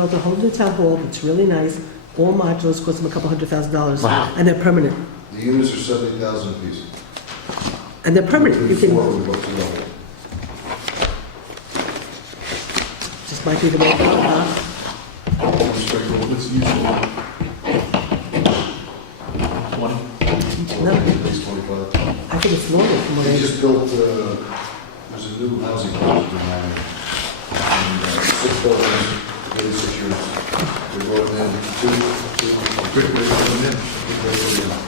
built a whole new town hall, it's really nice, all modulars, cost them $200,000. Wow. And they're permanent. The units are 70,000 apiece. And they're permanent. You can, Four we booked together. just might be the way to go, huh? It's usually 20? No, at least 25. I think it's longer from what They I just built, there's a new housing project in Miami. And 6 buildings, 86 units. We brought them in, quick way to put them in. Quick way to put them in.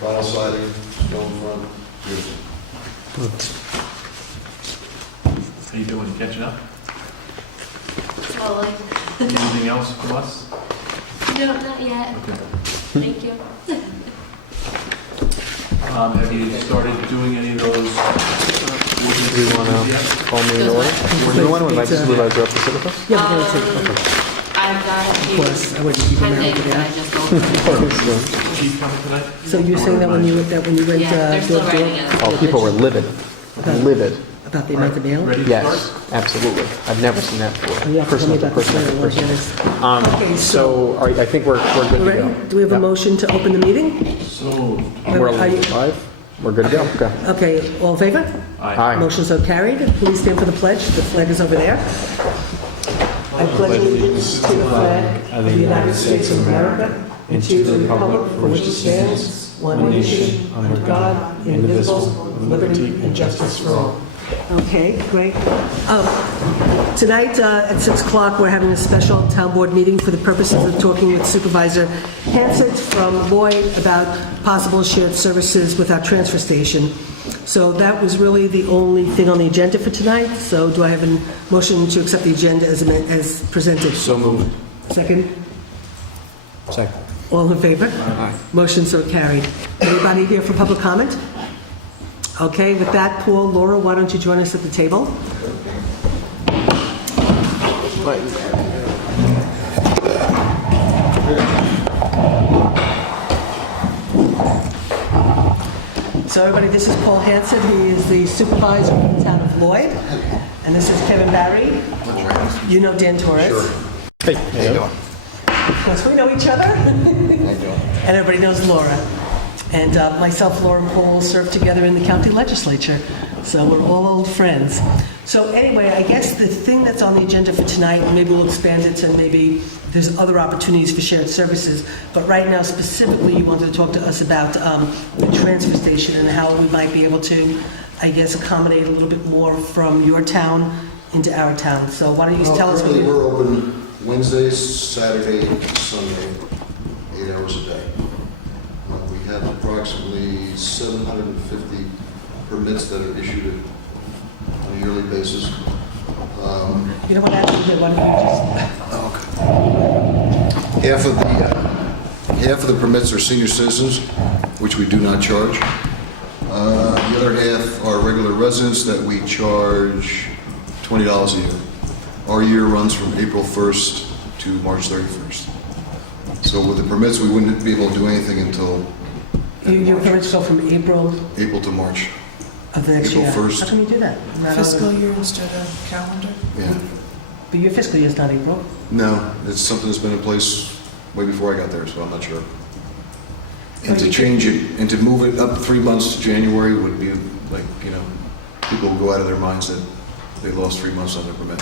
Vinyl siding, stone front, beautiful. How you doing? You catching up? Slowly. Anything else from us? No, not yet. Okay. Thank you. Have you started doing any of those? Do you want to call me in order? Anyone would like to supervisor up to sit with us? Yeah, we're going to. I've got a Of few course, I wouldn't keep them around pending for that I that. just don't. Chief coming tonight? So you're saying that when you went, Yeah, they're door still to writing door? it. Oh, people were livid. Livid. About the amount of mail? Ready to Yes, start? absolutely. I've never seen that before. Oh, you have to tell me about this later, Personal. Janice. Okay, So I think we're good to Ready? go. Do we have a Yeah. motion to open the meeting? So, We're Are you- live? We're good to go? Okay. Okay, all in favor? Aye. Motion so carried. Please stand for the pledge. The flag is over there. I pledge allegiance to the flag of the United States of America and to the republic for which it stands, one nation, under God, indivisible, with liberty and justice for all. Okay, great. Tonight at 6 o'clock, we're having a special town board meeting for the purposes of talking with Supervisor Hansett from Lloyd about possible shared services with our transfer station. So that was really the only thing on the agenda for tonight. So do I have a motion to accept the agenda as presented? So moved. Second? Second. All in favor? Aye. Motion so carried. Anybody here for public comment? Okay, with that, Paul, Laura, why don't you join us at the table? So everybody, this is Paul Hanson. He is the supervisor in the town of Lloyd. And this is Kevin Barry. You know Dan Torres. Sure. Hey, how you doing? Of course, we know each other. And everybody knows Laura. And myself, Laura, and Paul served together in the county legislature. So we're all old friends. So anyway, I guess the thing that's on the agenda for tonight, maybe we'll expand it to maybe there's other opportunities for shared services. But right now, specifically, you wanted to talk to us about the transfer station and how we might be able to, I guess, accommodate a little bit more from your town into our town. So why don't you tell us what Currently, you... we're open Wednesdays, Saturday, Sunday, 8 hours a day. We have approximately 750 permits that are issued on a yearly basis. You know what happened here? Why don't you just... Half of the permits are senior citizens, which we do not charge. The other half are regular residents that we charge $20 a year. Our year runs from April 1st to March 31st. So with the permits, we wouldn't be able to do anything until Your permits go from April April to March. of the next April year. 1st. How can you do that? Not Fiscal on the- year instead of calendar? Yeah. But your fiscal year is not April. No, it's something that's been in place way before I got there, so I'm not sure. And Well, to you change it, and to move it up 3 months to January would be like, people will go out of their minds that they lost 3 months on their permit.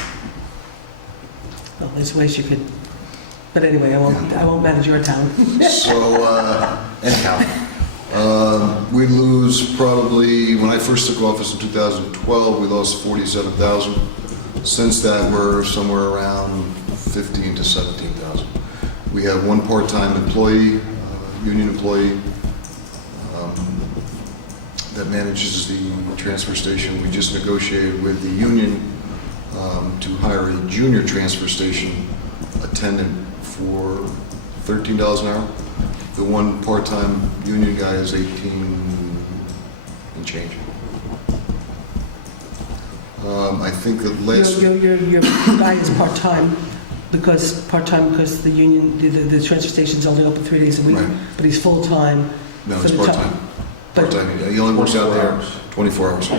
Well, there's ways you could, but anyway, I won't manage your town. So, anyhow, we lose probably, when I first took office in 2012, we lost 47,000. Since that, we're somewhere around 15 to 17,000. We have one part-time employee, union employee, that manages the transfer station. We just negotiated with the union to hire a junior transfer station attendant for $13 an hour. The one part-time union guy is 18 and change. I think that last... Your guy is part-time because the union, the transfer station's only open 3 days a week, Right. but he's full-time. No, for it's the part-time. But- Part-time, he only works out there 24 hours.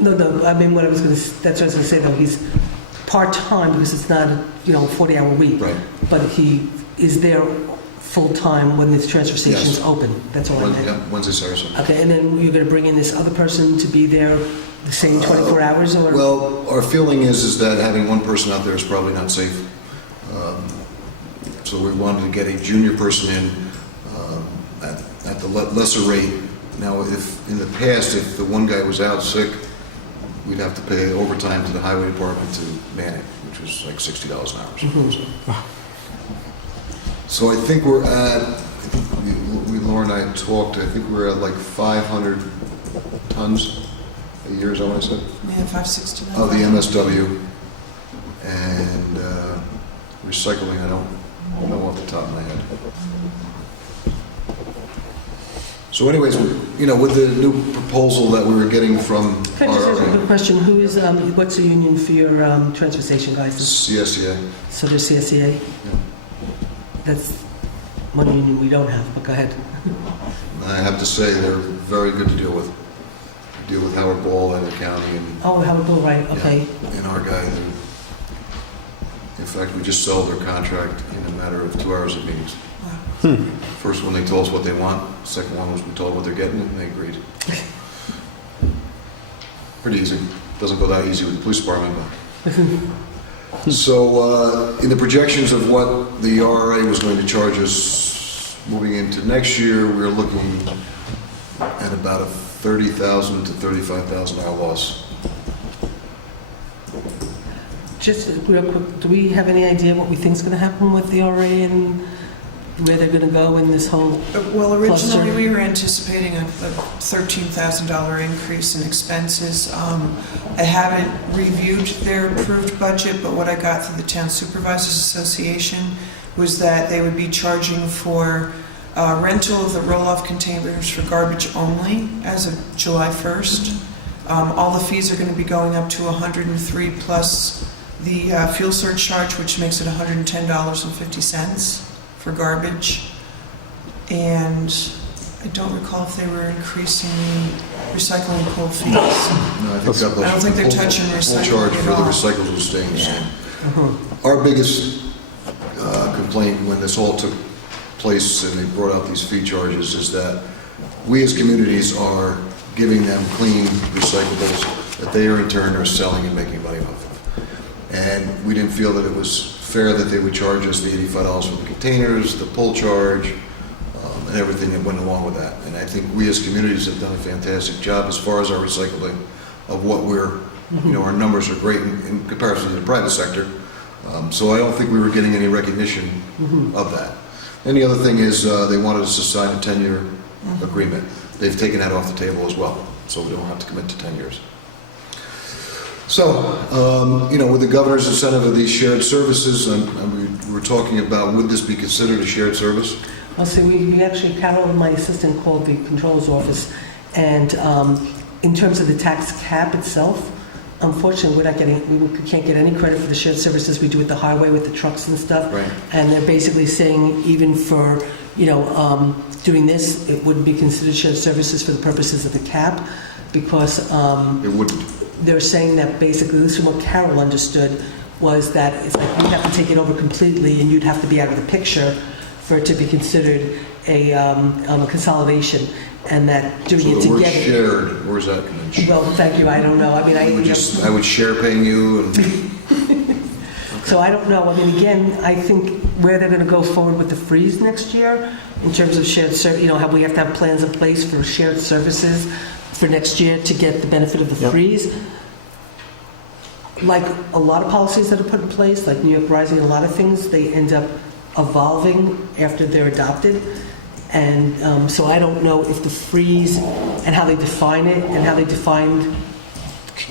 No, I mean, what I was going to, that's what I was going to say, though, he's part-time, because it's not a, 40-hour week. Right. But he is there full-time when the transfer station's Yes. open. That's all I meant. Yeah, Wednesday, Saturday, Sunday. Okay, and then you're going to bring in this other person to be there the same 24 hours, or? Well, our feeling is that having one person out there is probably not safe. So we wanted to get a junior person in at the lesser rate. Now, if in the past, if the one guy was out sick, we'd have to pay overtime to the highway department to man it, which was like $60 an hour. So I think we're at, Laura and I talked, I think we're at like 500 tons a year, is that what I said? Yeah, 569. Of the MSW. And recycling, I don't know off the top of my head. So anyways, with the new proposal that we were getting from Can I just ask a our quick question? What's the union for your transfer station guys? CSEA, So there's CSEA? That's one union we don't have, but go ahead. I have to say they're very good to deal with. We deal with Howard Ball and the county and Oh, Howard Bull, right, okay. and our guy. In fact, we just sold their contract in a matter of 2 hours of meetings. First one, they told us what they want. Second one was we told what they're getting, and they agreed. Pretty easy. Doesn't go that easy with the police department, but. So, in the projections of what the RRA was going to charge us moving into next year, we're looking at about a $30,000 to $35,000 loss. Just real quick, do we have any idea what we think is going to happen with the RA and where they're going to go in this whole Well, originally cluster? we were anticipating a $13,000 increase in expenses. I haven't reviewed their approved budget, but what I got through the Town Supervisors Association was that they would be charging for rental of the roll-off containers for garbage only as of July 1st. All the fees are going to be going up to $103 plus the fuel surcharge, which makes it $110.50 for garbage. And I don't recall if they were increasing the recycling pool fees. No, I think that I don't think they're touching full recycling charge at for the all. recyclables is staying the same. Uh-huh. Our biggest complaint when this all took place and they brought out these fee charges is that we as communities are giving them clean recyclables that they are in turn are selling and making money off of. And we didn't feel that it was fair that they would charge us the $85 for the containers, the pull charge, and everything that went along with that. And I think we as communities have done a fantastic job as far as our recycling of what we're, our numbers are great in comparison to the private sector. So I don't think we were getting any recognition of that. And the other thing is they wanted us to sign a 10-year agreement. They've taken that off the table as well, so we don't have to commit to 10 years. So, with the governor's incentive of these shared services, we were talking about, would this be considered a shared service? Well, see, we actually, Carol, my assistant, called the controller's office, and in terms of the tax cap itself, unfortunately, we can't get any credit for the shared services we do at the highway with the trucks and stuff. Right. And they're basically saying even for, doing this, it wouldn't be considered shared services for the purposes of the cap, because It wouldn't. they're saying that basically, at least from what Carol understood, was that it's like you'd have to take it over completely and you'd have to be out of the picture for it to be considered a consolidation, and that doing So it the word together. shared, where's that coming in? Well, thank you, I don't know. I mean, I would share paying you and. So I don't know. I mean, again, I think where they're going to go forward with the freeze next year in terms of shared service, have we have to have plans in place for shared services for next year to get the benefit of the Yep. freeze. Like a lot of policies that are put in place, like New York Rising, a lot of things, they end up evolving after they're adopted. And so I don't know if the freeze and how they define it and how they defined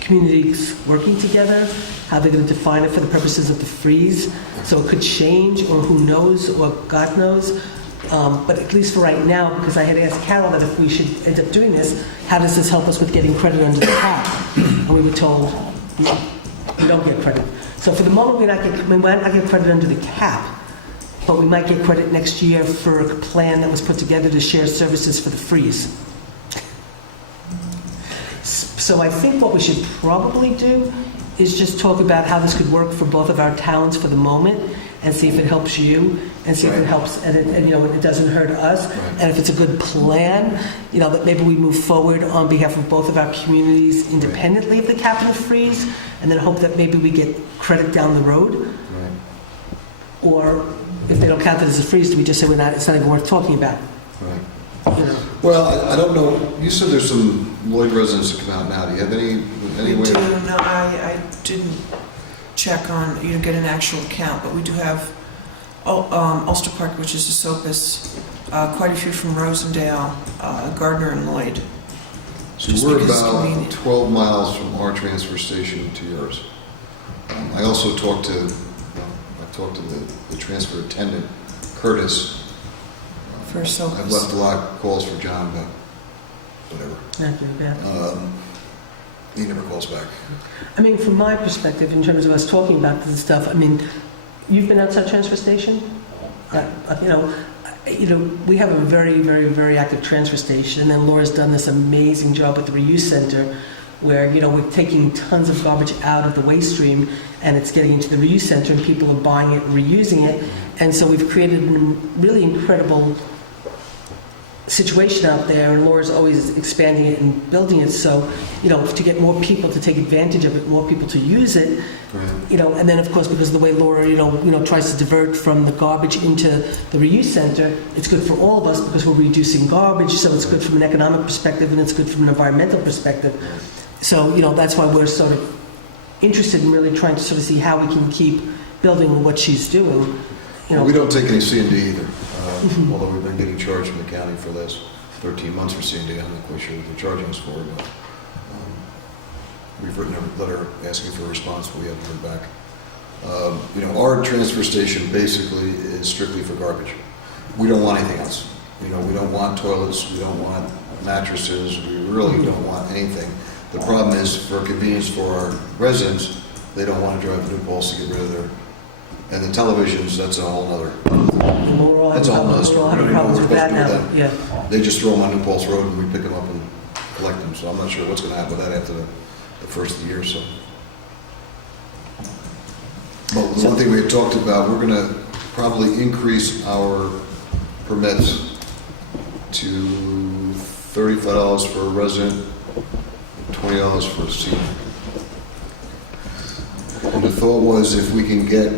communities working together, how they're going to define it for the purposes of the freeze. So it could change, or who knows, or God knows. But at least for right now, because I had asked Carol that if we should end up doing this, how does this help us with getting credit under the cap? And we were told, no, we don't get credit. So for the moment, we might not get credit under the cap, but we might get credit next year for a plan that was put together to share services for the freeze. So I think what we should probably do is just talk about how this could work for both of our towns for the moment, and see if it helps you, and see if it Right. helps, and it doesn't hurt us. Right. And if it's a good plan, that maybe we move forward on behalf of both of our communities independently of the capital freeze, and then hope that maybe we get credit down the road. Right. Or if they don't count it as a freeze, do we just say it's not even worth talking about? Right. You know? Well, I don't know, you said there's some Lloyd residents that come out now. Do you have any We way? do, no, I didn't check on, get an actual count, but we do have Ulster Park, which is a Sopus, quite a few from Rosendale, Gardner and Lloyd. So Just we're because it's about convenient. 12 miles from our transfer station to yours. I also talked to, the transfer attendant, Curtis. For I've Sopus. left a lot of calls for John, but whatever. Not very bad. He never calls back. I mean, from my perspective, in terms of us talking about this stuff, I mean, you've been outside transfer station? We have a very, very, very active transfer station, and then Laura's done this amazing job with the reuse center, where, we're taking tons of garbage out of the waste stream, and it's getting into the reuse center, and people are buying it and reusing it. And so we've created a really incredible situation out there, and Laura's always expanding it and building it, so, to get more people to take advantage of it, more people to use it, Right. and then of course, because of the way Laura, tries to divert from the garbage into the reuse center, it's good for all of us because we're reducing garbage, so it's good from an economic perspective and it's good from an environmental perspective. So, that's why we're sort of interested in really trying to sort of see how we can keep building on what she's doing. We don't take any C&D either, although we've been getting charged from the county for the last 13 months for C&D. I'm not quite sure what they're charging us for, but we've written a letter asking for a response, but we haven't heard back. Our transfer station basically is strictly for garbage. We don't want anything else. We don't want toilets, we don't want mattresses, we really don't want anything. The problem is, for convenience for our residents, they don't want to drive to New Paltz to get rid of their, and the televisions, that's a whole nother, that's a whole nother story. We don't even know what we're supposed to do with them. Yeah. They just throw them on New Paltz Road and we pick them up and collect them, so I'm not sure what's going to happen with that after the first of the year or so. But the one thing we had talked about, we're going to probably increase our permits to $35 for a resident, $20 for a senior. And the thought was, if we can get,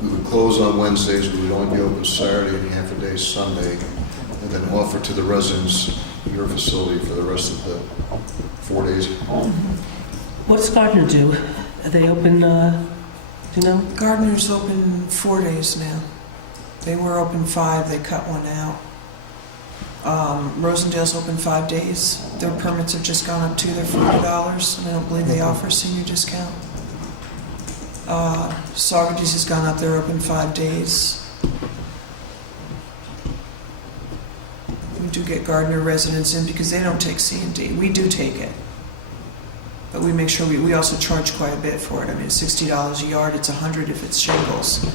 we would close on Wednesdays, we would only be open Saturday and half a day Sunday, and then offer to the residents your facility for the rest of the 4 days. What does Gardner do? Are they open, do you know? Gardner's open 4 days now. They were open 5, they cut one out. Rosendale's open 5 days. Their permits have just gone up too. They're $40, and I don't believe they offer a senior discount. Saugerties has gone up. They're open 5 days. We do get Gardner residents in because they don't take C&D. We do take it. But we make sure we also charge quite a bit for it. I mean, it's $60 a yard. It's $100 if it's shingles.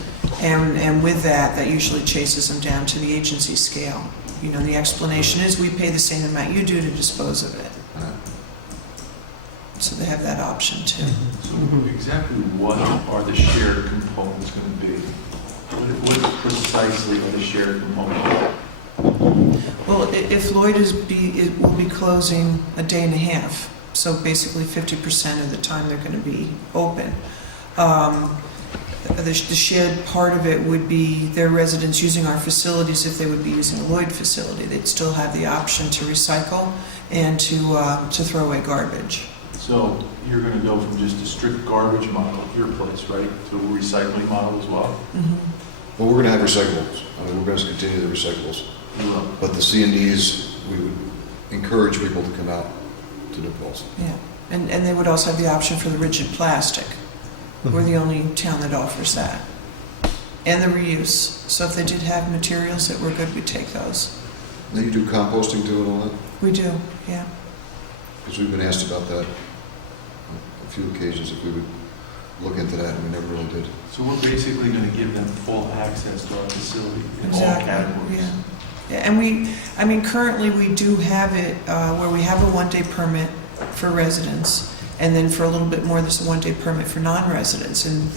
And with that usually chases them down to the agency scale. The explanation is we pay the same amount you do to dispose of it. So they have that option too. So exactly what are the shared components going to be? What precisely are the shared components? Well, if Lloyd it will be closing a day and a half, so basically 50% of the time they're going to be open. The shared part of it would be their residents using our facilities. If they would be using a Lloyd facility, they'd still have the option to recycle and to throw away garbage. So you're going to go from just a strict garbage model at your place, right, to a recycling model as well? Mm-hmm. Well, we're going to have recyclables. I mean, we're going to continue the recyclables. You will. But the C&Ds, we would encourage people to come out to New Paltz. Yeah, and they would also have the option for the rigid plastic. We're the only town that offers that. And the reuse. So if they did have materials that were good, we'd take those. Now, you do composting too and all that? We do, yeah. Because we've been asked about that on a few occasions, if we would look into that, and we never really did. So we're basically going to give them full access to our facility in all Exactly, categories. yeah. Yeah, and currently we do have it where we have a 1-day permit for residents, And then for a little bit more, there's a one-day permit for non-residents. And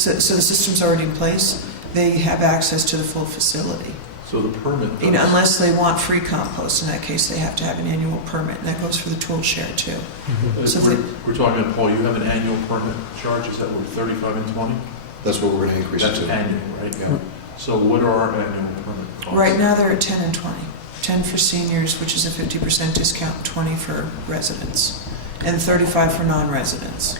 so the system's already in place. They have access to the full facility. So the permit You know, does, unless they want free compost, in that case, they have to have an annual permit, and that goes for the tool share too. So we're talking about, Paul, you have an annual permit charge, is that what, 35 and 20? That's what we're going to increase it That's to. annual, right? Yeah. So what are our annual permit costs? Right now, they're at 10 and 20. 10 for seniors, which is a 50% discount, 20 for residents, and 35 for non-residents.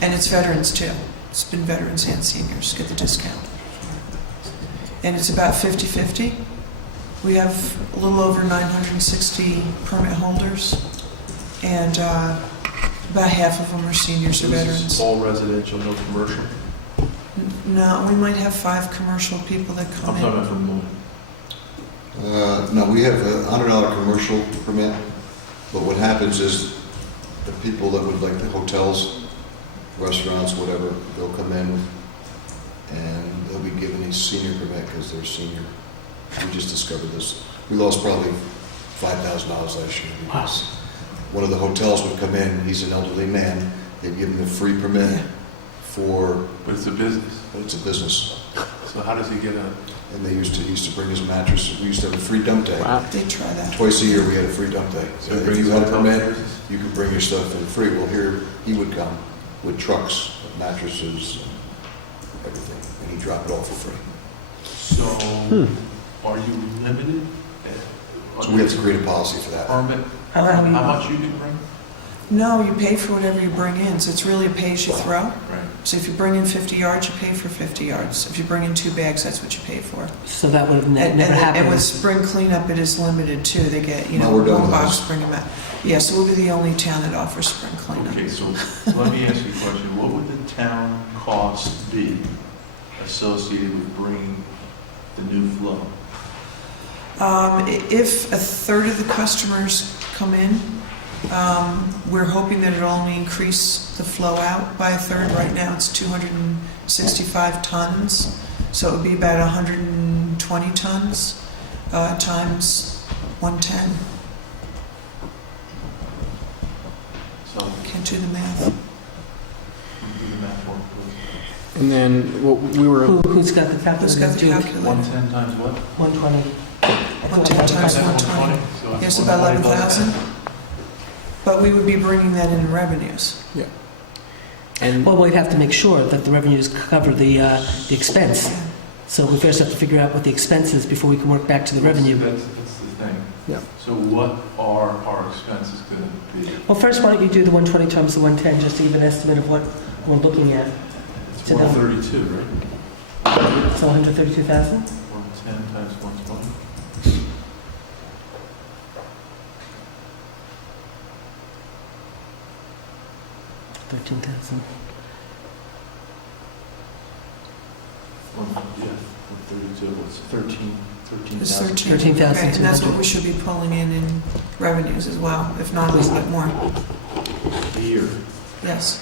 And it's veterans too. It's been veterans and seniors get the discount. And it's about 50-50. We have a little over 960 permit holders, and about half of them are seniors or So this is veterans. all residential, no commercial? No, we might have 5 commercial people that I'm come talking in. about from Blooming. No, we have a $100 commercial permit, but what happens is the people that would like the hotels, restaurants, whatever, they'll come in and they'll be given a senior permit because they're senior. We just discovered this. We lost probably $5,000 last year because one of the hotels would come in, he's an elderly man, they'd give him a free permit for, But it's a business, it's a business. so how does he get a, And he used to bring his mattress, we used to have a free dump day. Wow. They try that. Twice a year, we had a free dump day. So he if brings you had a hotel permit, mattresses? you could bring your stuff in free. Well, here, he would come with trucks, mattresses, everything, and he'd drop it off for free. So are you limited? So we have to create a policy for that. Permit, How how many- much you can bring? No, you pay for whatever you bring in, so it's really a pay-as-you-throw. Right. So if you bring in 50 yards, you pay for 50 yards. If you bring in 2 bags, that's what you pay for. So that would have And never and happened. with spring cleanup, it is limited too. They get, No, we're done one with box, those. bring them out. Yeah, so we'll be the only town that offers spring cleanup. Okay, so let me ask you a question. What would the town cost be associated with bringing the new flow? If a third of the customers come in, we're hoping that it'll only increase the flow out by a third. Right now, it's 265 tons, so it would be about 120 tons times 110. So, Can't do the math. do the math work, please. And then what we were, Who's got the calculator? Who's got the Do it. calculator? 110 times what? 120. 110 times 120. So Yes, it's about 120 11,000. But we would be bringing that in revenues. and Well, we'd have to make sure that the revenues cover the expense. So we first have to figure out what the expense is before we can work back to the revenue. That's the thing. Yeah. So what are our expenses going to be? Well, first, why don't you do the 120 times the 110, just to give an estimate of what we're looking at. It's So then- 132, right? So 132,000? 110 times 120. $13,000. Yeah, 132, what's 13? It's 13,000. 13,000. Okay, and that's 13,200. what we should be pulling in revenues as well, if not a little bit more. A year. Yes.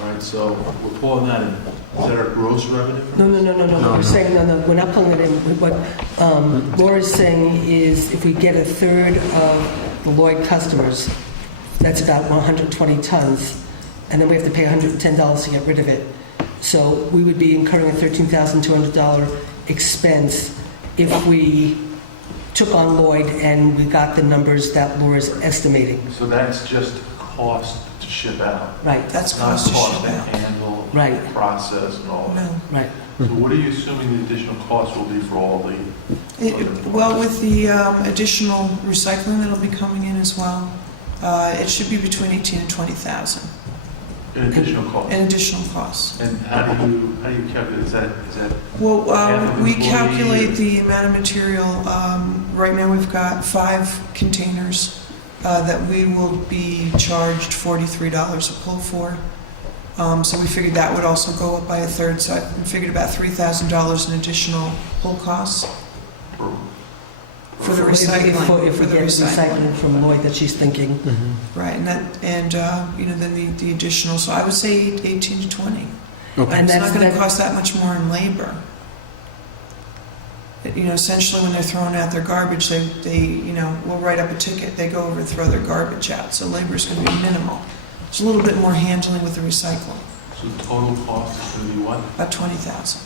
All right, so we're pulling that in. Is that our gross revenue? from No, this? no. We're saying, no, we're not pulling it in. What Laura's saying is if we get a third of the Lloyd customers, that's about 120 tons, and then we have to pay $110 to get rid of it. So we would be incurring a $13,200 expense if we took on Lloyd and we got the numbers that Laura's estimating. So that's just cost to ship out. Right, That's Not cost to cost ship to out. handle, Right. process, and all that. No. right. So what are you assuming the additional cost will be for all the? Well, with the additional recycling that'll be coming in as well, it should be between 18 and 20,000 An additional cost? in additional costs. And how do you calculate, is that, Well, Half of we employee calculate or- the amount of material. Right now, we've got 5 containers that we will be charged $43 a pull for. So we figured that would also go up by a third. So I figured about $3,000 in additional pull costs for the recycling. If For we the get recycling. recycling from Lloyd that she's thinking. Right, and then the additional. So I would say 18 to 20. okay. And It's that's not going to gonna- cost that much more in labor. essentially when they're throwing out their garbage, they will write up a ticket, they go over and throw their garbage out, so labor's gonna be minimal. It's a little bit more handling with the recycling, So the total cost is going to be what? about 20,000,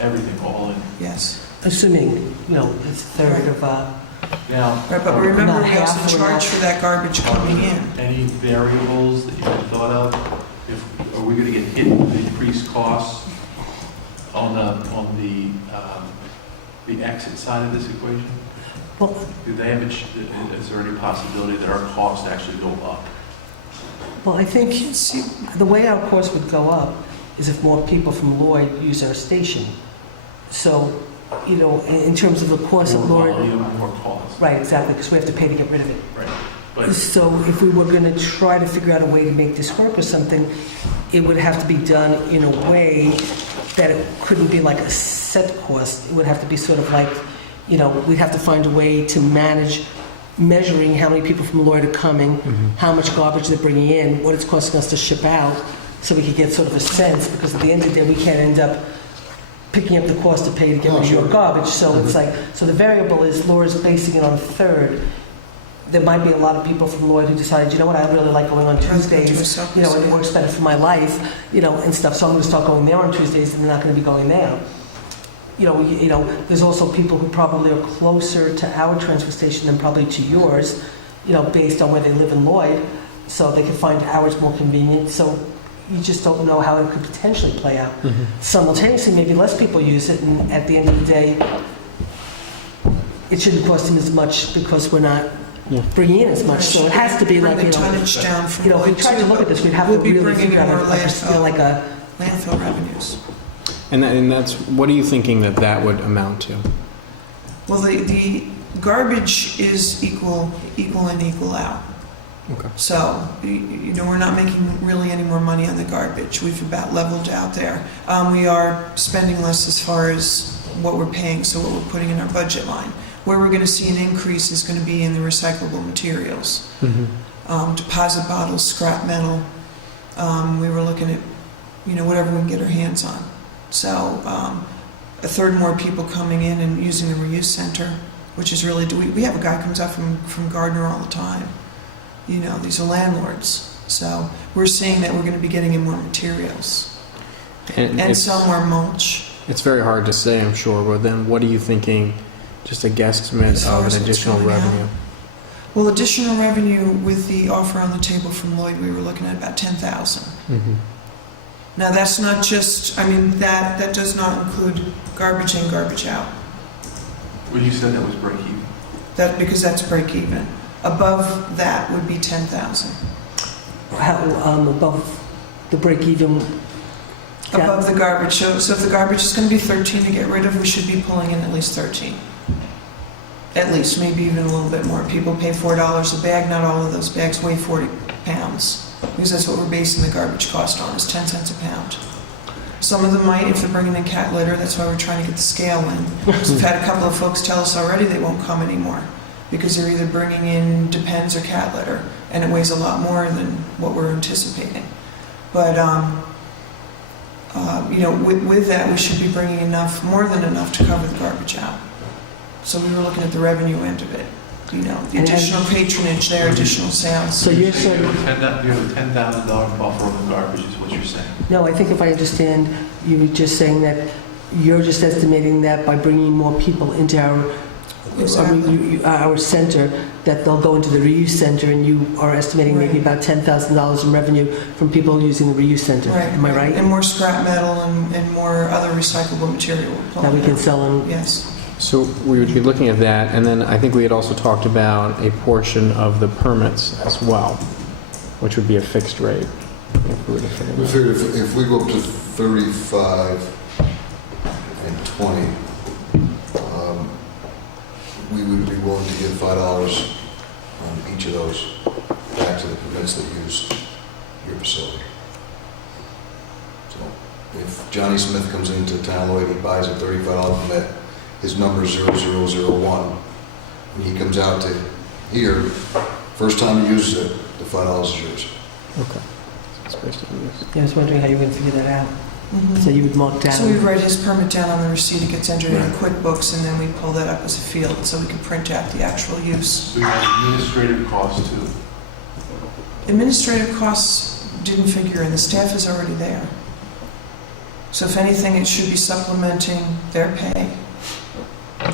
Everything, all in. yes. Assuming, it's a third of, Now, Right, but remember, Not we half also or charge not. for that garbage coming in. any variables that you had thought of? Are we going to get hit with increased costs on the exit side of this equation? well, Do they have, is there any possibility that our costs actually go up? well, I think the way our cost would go up is if more people from Lloyd use our station. So, in terms of the cost of More Lloyd, volume, more cost. right, exactly, because we have to pay to get rid of it. Right. But So if we were going to try to figure out a way to make this work or something, it would have to be done in a way that it couldn't be like a set cost. It would have to be sort of like, we'd have to find a way to manage measuring how many people from Lloyd are coming, how much garbage they're bringing in, what it's costing us to ship out, so we could get sort of a sense, because at the end of the day, we can't end up picking up the cost to pay to get rid of your garbage. So it's like, so the variable is Laura's basing it on a third. There might be a lot of people from Lloyd who decided, I really like going on Tuesdays, and it works better for my life, and stuff. So I'm going to start going there on Tuesdays, and they're not going to be going there. There's also people who probably are closer to our transfer station than probably to yours, based on where they live in Lloyd, so they can find ours more convenient. So you just don't know how it could potentially play out. Simultaneously, maybe less people use it, and at the end of the day, it shouldn't cost them as much because we're not bringing in as much. So it has to be like, Bring the tonnage down from if we Lloyd tried to look at this, we'd have to We'll be really bringing figure in out more like a landfill revenues. And that's, what are you thinking that would amount to? Well, the garbage is equal in, equal out. Okay. So, we're not making really any more money on the garbage. We've about leveled out there. We are spending less as far as what we're paying, so what we're putting in our budget line. Where we're going to see an increase is going to be in the recyclable materials. Deposit bottles, scrap metal. We were looking at, whatever we can get our hands on. So, a third more people coming in and using the reuse center, which is really, we have a guy comes up from Gardner all the time. These are landlords. So we're seeing that we're going to be getting in more materials. And some more mulch. It's very hard to say, I'm sure, but then what are you thinking, just a guesstimate of an additional revenue? Well, additional revenue with the offer on the table from Lloyd, we were looking at about 10,000. Now that's not just, that does not include garbage in, garbage out. Well, you said that was break even. Because that's break even. Above that would be 10,000. above the break even. Above the garbage. So if the garbage is going to be 13 to get rid of, we should be pulling in at least 13. At least, maybe even a little bit more. People pay $4 a bag. Not all of those bags weigh 40 pounds. Because that's what we're basing the garbage cost on, is 10 cents a pound. Some of them might, if they're bringing in cat litter, that's why we're trying to get the scale in. Because we've had a couple of folks tell us already they won't come anymore. Because they're either bringing in Depends or cat litter. And it weighs a lot more than what we're anticipating. But, with that, we should be bringing more than enough to cover the garbage out. So we were looking at the revenue end of it. The additional patronage there, additional sales. So you're saying... You have a $10,000 buffer on the garbage is what you're saying. No, I think if I understand, you were just saying that you're just estimating that by bringing more people into our center, that they'll go into the reuse center, and you are estimating maybe about $10,000 in revenue from people using the reuse center. Right. Am I right? And more scrap metal and more other recyclable material. That we can sell them. Yes. So we would be looking at that, and then I think we had also talked about a portion of the permits as well, which would be a fixed rate. If we were to figure We that. figured if we go up to 35 and 20, we would be willing to give $5 on each of those back to the permits that use your facility. So if Johnny Smith comes into town, Lloyd, he buys a $35 permit, his number is 0001. When he comes out to here, first time he uses it, the $5 is yours. Okay. It's based on this. I was wondering how you were going to figure that out. Mhm. So you would mark So we down. write his permit down on the receipt, it gets entered in QuickBooks, and then we pull that up as a field, so we can print out the actual use. So you have administrative costs too. Administrative costs didn't figure in, the staff is already there. So if anything, it should be supplementing their pay.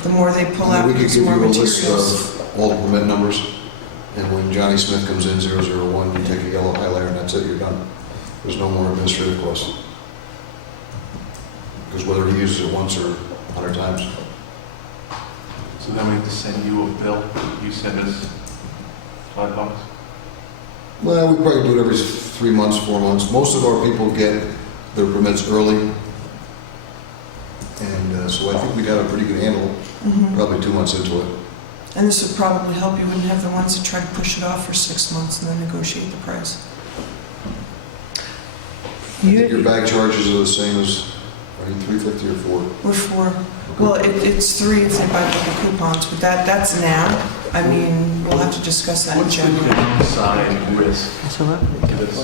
The more they pull out, We could because give you more a list materials. of all the permit numbers, and when Johnny Smith comes in, 001, you take a yellow highlighter, and that's it, you're done. There's no more administrative costs. Because whether he uses it once or 100 times. So then we have to send you a bill, you send us $5? Well, we probably do it every 3 months, 4 months. Most of our people get their permits early, and so I think we'd have a pretty good handle, Mhm. probably 2 months into it. And this would probably help, you wouldn't have the ones that try to push it off for 6 months and then negotiate the price. I think your bag charges are the same as, are you $3.50 or $4? We're for, well, it's 3 if they buy the coupons, but that's now. I mean, we'll have to discuss that in What's the January. downside risk? That's all right. to this?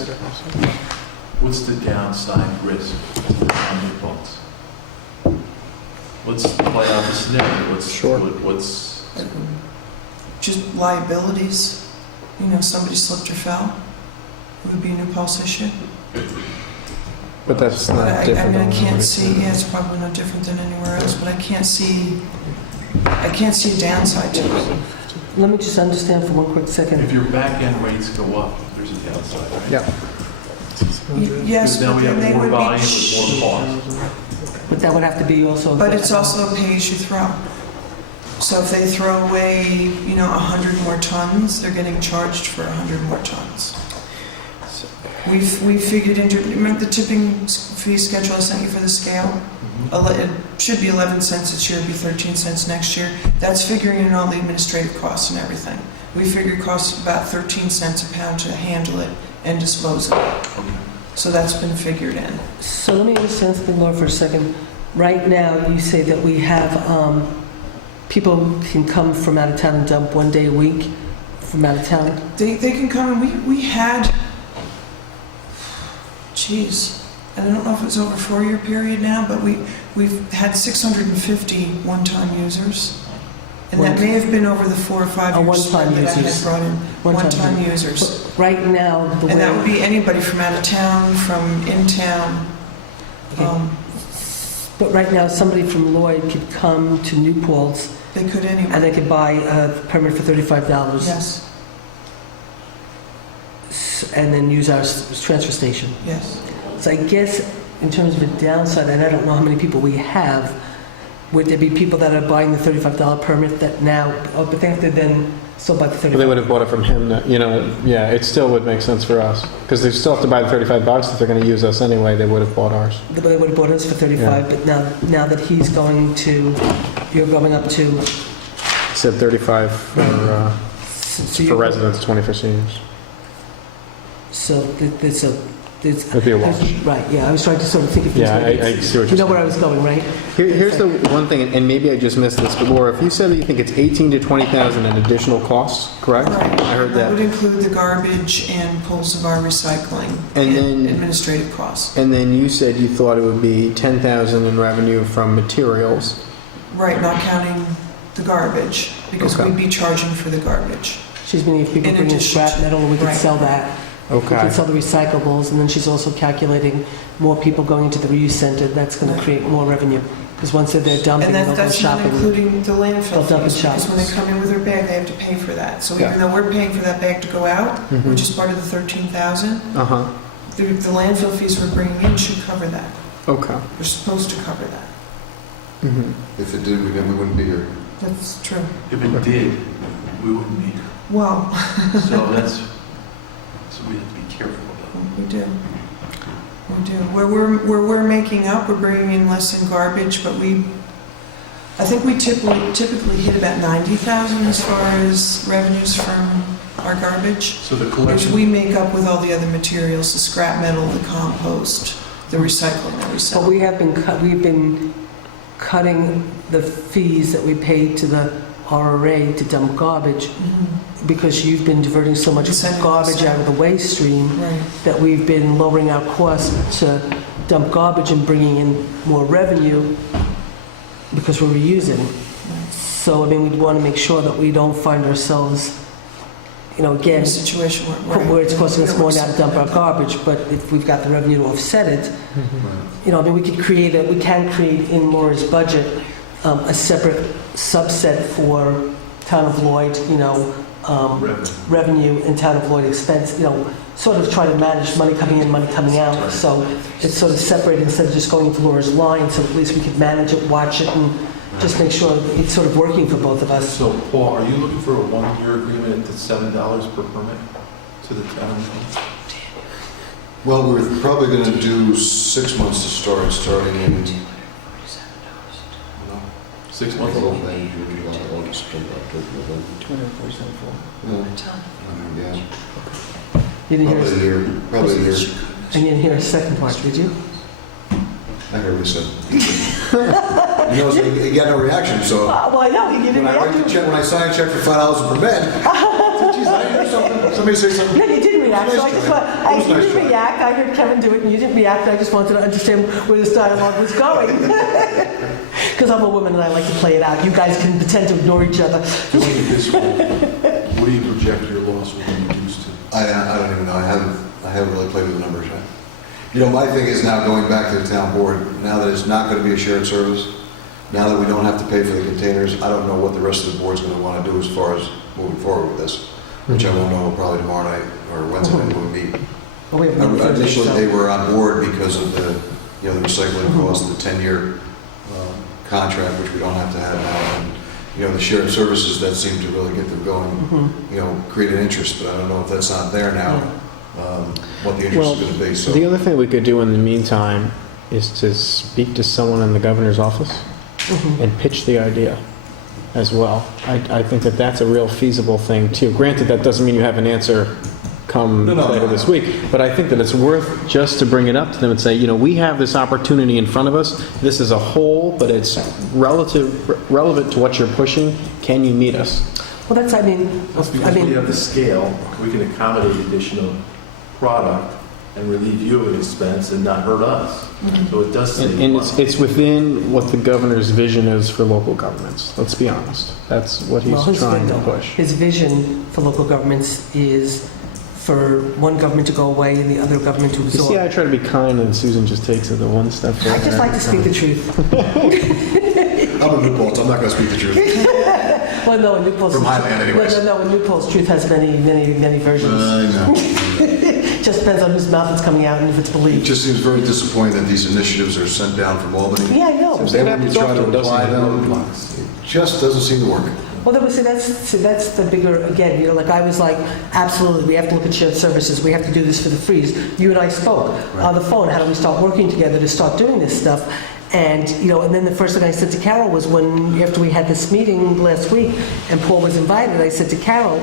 What's the downside risk to the county vaults? Let's play out the scenario. Sure. What's, Just liabilities, you know, somebody slipped or fell, it would be a new Paltz issue. But that's But not I different. mean, I than can't what it see, is. yeah, it's probably no different than anywhere else, but I can't see a downside to it. Let me just understand for one quick second. if your back end rates go up, there's a downside, right? Yeah. Yes, Because now but we then they have more would volume be, with more cost. But that would have to be also. but it's also a pay-as-you-throw. So if they throw away, you know, 100 more tons, they're getting charged for 100 more tons. We figured into, remember the tipping fee schedule I sent you for the scale? It should be 11 cents this year, it'd be 13 cents next year. That's figuring in all the administrative costs and everything. We figured it costs about 13 cents a pound to handle it and dispose of it. Okay. So that's been figured in. So let me understand something more for a second. Right now, you say that we have, people can come from out of town and dump 1 day a week from out of town. They can come and we had, geez, I don't know if it was over a 4-year period now, but we've had 650 one-time users. And that may have been over the 4 or 5 years one-time that I had users. brought in. One-time One-time users. But right now, the And that would way, be anybody from out of town, from in town. Okay. But right now, somebody from Lloyd could come to New Paltz They could and anyway. they could buy a permit for $35. Yes, And then use our transfer station. yes. So I guess in terms of a downside, and I don't know how many people we have, would there be people that are buying the $35 permit that now, oh, but they have to then still buy the But they 35? would have bought it from him, you know, yeah, it still would make sense for us. Because they still have to buy the $35 if they're going to use us anyway, they would have bought ours. But they would have bought us for 35, but now that he's going to, you're going up to, He said 35 so for you're- residents, 20 for seniors. So there's a, there's, It'd be a wash. right, yeah, I was trying to sort of think of things. Yeah, like I this. see what You you're know where I saying. was going, right? Here's the one thing, and maybe I just missed this, but Laura, if you said that you think it's 18 to 20,000 in additional costs, correct? Right. I heard That would that. include the garbage and pulls of our recycling And then- administrative costs. And then you said you thought it would be 10,000 in revenue from materials. Right, not counting the garbage, because Okay. we'd be charging for the garbage. She's meaning if people In bring in addition scrap to- metal, we could right. sell that. We Okay. could sell the recyclables, and then she's also calculating more people going into the reuse center, that's going to Right. create more revenue. Because once they're there dumping, And they'll go that's not shopping. including the They'll landfill dump in fees, because when they shops. come in with their bag, they have to pay for that. So Yeah. even though we're paying for that bag to go out, Mhm. which is part of the 13,000, Uh-huh. the landfill fees we're bringing in should cover that. Okay. They're supposed to cover that. Mhm. If it did, we wouldn't be here. That's true. If it did, we wouldn't be here. Well, So so we have to be careful about we do. We do. Where we're making up, we're bringing in less in garbage, but I think we typically hit about 90,000 as far as revenues from our garbage, So the which collection, we make up with all the other materials, the scrap metal, the compost, the recycling that we But sell. we've been cutting the fees that we pay to the RRA to dump garbage, Mhm. because you've been diverting so much Sending garbage us out of the waste stream Right. that we've been lowering our costs to dump garbage and bringing in more revenue because we're reusing. So, I mean, we'd want to make sure that we don't find ourselves, In again, a situation where. where it's costing us more now to dump our garbage, but if we've got the revenue to offset it, I mean, we can create in Laura's budget, a separate subset for Town of Lloyd, revenue and Town of Lloyd expense, sort of try to manage money coming in, money coming out. So it's sort of separated instead of just going into Laura's line, so at least we could manage it, watch it, and just make sure it's sort of working for both of us. So, Paul, are you looking for a one-year agreement at $7 per permit to the town? Well, we're probably going to do 6 months to start, starting in 6 months? August, September, October, November. 247. Yeah, You didn't probably a hear, year, probably a year. and you didn't hear a second part, did you? I heard what he said. So you got no reaction, so. Well, I know, you didn't When I write the check, when I sign a check for $5 per bed, geez, I didn't hear something. Somebody say something. No, you didn't react, so I Nice just try. want, It was you nice didn't try. react, I heard Kevin do it, and you didn't react, I just wanted to understand where this dialogue was going. Because I'm a woman and I like to play it out, you guys can pretend to ignore each other. Doing it this way, what do you project your loss will be reduced to? I don't even know. I haven't really played with the numbers yet. My thing is now going back to the town board, now that it's not going to be a shared service, now that we don't have to pay for the containers, I don't know what the rest of the board's going to want to do as far as moving forward with this, which I won't know probably tomorrow night or Wednesday night when we meet. Well, we have no further, Initially, so- they were on board because of the recycling cost, the 10-year contract, which we don't have to have now. And, the shared services that seem to really get them going, create an interest, but I don't know if that's not there now, what the interest is going to be. So The other thing we could do in the meantime is to speak to someone in the governor's office and pitch the idea as well. I think that that's a real feasible thing too. Granted, that doesn't mean you have an answer come later this week, but I think that it's worth just to bring it up to them and say, we have this opportunity in front of us. This is a whole, but it's relevant to what you're pushing. Can you meet us? Well, that's, Because we have the scale, we can accommodate additional product and relieve you of an expense and not hurt us. So it does save And money. it's within what the governor's vision is for local governments. Let's be honest. That's what he's trying to push. His vision for local governments is for one government to go away and the other government to You see, absorb. I try to be kind, and Susan just takes it the one step further. I just like to speak the truth. I'm a New Paltz. I'm not going to speak the truth. Well, no, in New Paltz. From Highland anyways. No, in New Paltz, truth has many versions. I know. Just depends on whose mouth it's coming out and if it's It believed. just seems very disappointing that these initiatives are sent down from Albany. Yeah, I know. And then when you try to It doesn't apply have them, it just doesn't seem to work. Well, then we say that's the bigger, again, like I was like, absolutely, we have to look at shared services, we have to do this for the freeze. You and I spoke on the phone, how do we start working together to start doing this stuff? And, and then the first thing I said to Carol was after we had this meeting last week and Paul was invited, I said to Carol,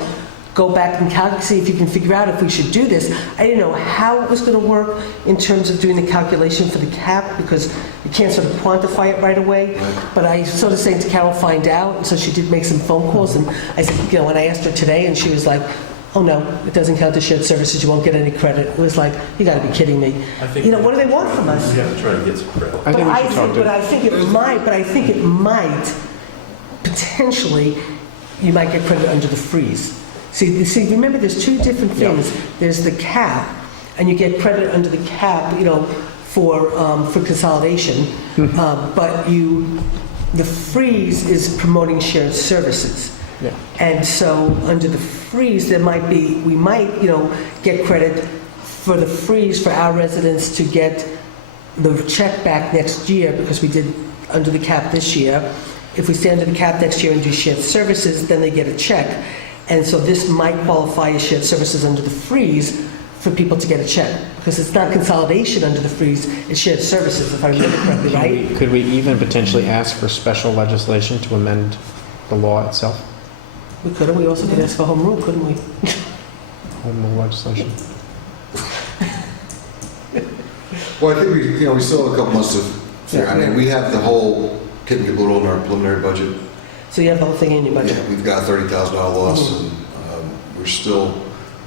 go back and see if you can figure out if we should do this. I didn't know how it was going to work in terms of doing the calculation for the cap because you can't sort of quantify it right away. But I sort of saying to Carol, find out. And so she did make some phone calls. And I said, and I asked her today and she was like, oh no, it doesn't count as shared services. You won't get any credit. It was like, you got to be kidding me. What do they want from us? We have to try to get some credit. I think we should talk to I think it might potentially you might get credit under the freeze. See, remember there's two different things. There's the cap, and you get credit under the cap, for consolidation. But the freeze is promoting shared services. Yeah. And so under the freeze, we might, get credit for the freeze for our residents to get the check back next year because we did under the cap this year. If we stay under the cap next year and do shared services, then they get a check. And so this might qualify as shared services under the freeze for people to get a check. Because it's not consolidation under the freeze, it's shared services, if I remember correctly, right? Could we even potentially ask for special legislation to amend the law itself? We could have, we also could ask for home rule, couldn't we? Home rule legislation. Well, I think we still have a couple months to figure. I mean, we have the whole kit and caboodle in our preliminary budget. So you have the whole thing in your budget? Yeah, we've got a $30,000 loss, and we're still,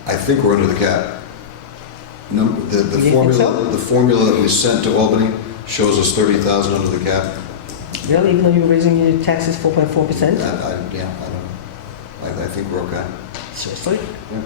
I think we're under the cap. The You think formula, so? the formula that we sent to Albany shows us 30,000 under the cap. Really, even though you're raising your taxes 4.4%? Yeah, I don't know. I think we're okay. Seriously? Yeah.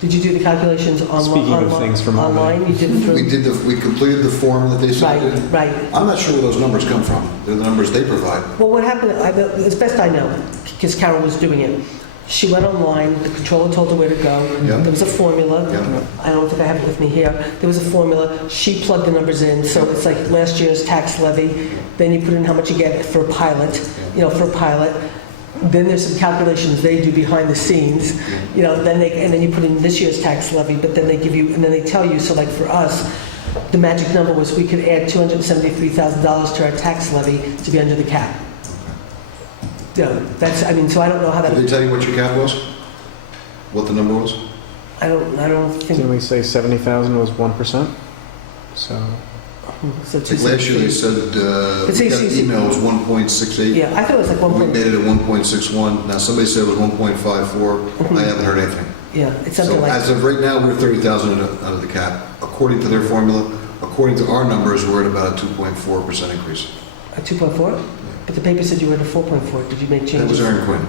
Did you do the calculations Speaking of things from online? You did it through? We completed the form that they Right, submitted. right. I'm not sure where those numbers come from. They're the numbers they provide. Well, what happened, as best I know, because Carol was doing it, she went online, the controller told her where to go. Yeah. There was a formula. Yeah. I don't think I have it with me here. There was a formula. She plugged the numbers in, so it's like last year's tax levy. Then you put in how much you get for a pilot, for a pilot. Then there's some calculations they do behind the scenes, then you put in this year's tax levy, but then they give you, and then they tell you, so like for us, the magic number was we could add $273,000 to our tax levy to be under the cap. So I don't know how Did they that, tell you what your cap was? What the number was? I don't think. Didn't we say 70,000 was 1%? So, So Like last year they said, we got an email, it was 1.68. Yeah, I thought it was like We 1. made it at 1.61. Now, somebody said it was 1.54. I haven't heard anything. Yeah, it's something So like, as of right now, we're 30,000 under the cap. According to their formula, according to our numbers, we're at about a 2.4% increase. a 2.4? But the paper said you were at a 4.4. Did you make changes? That was Aaron Quinn.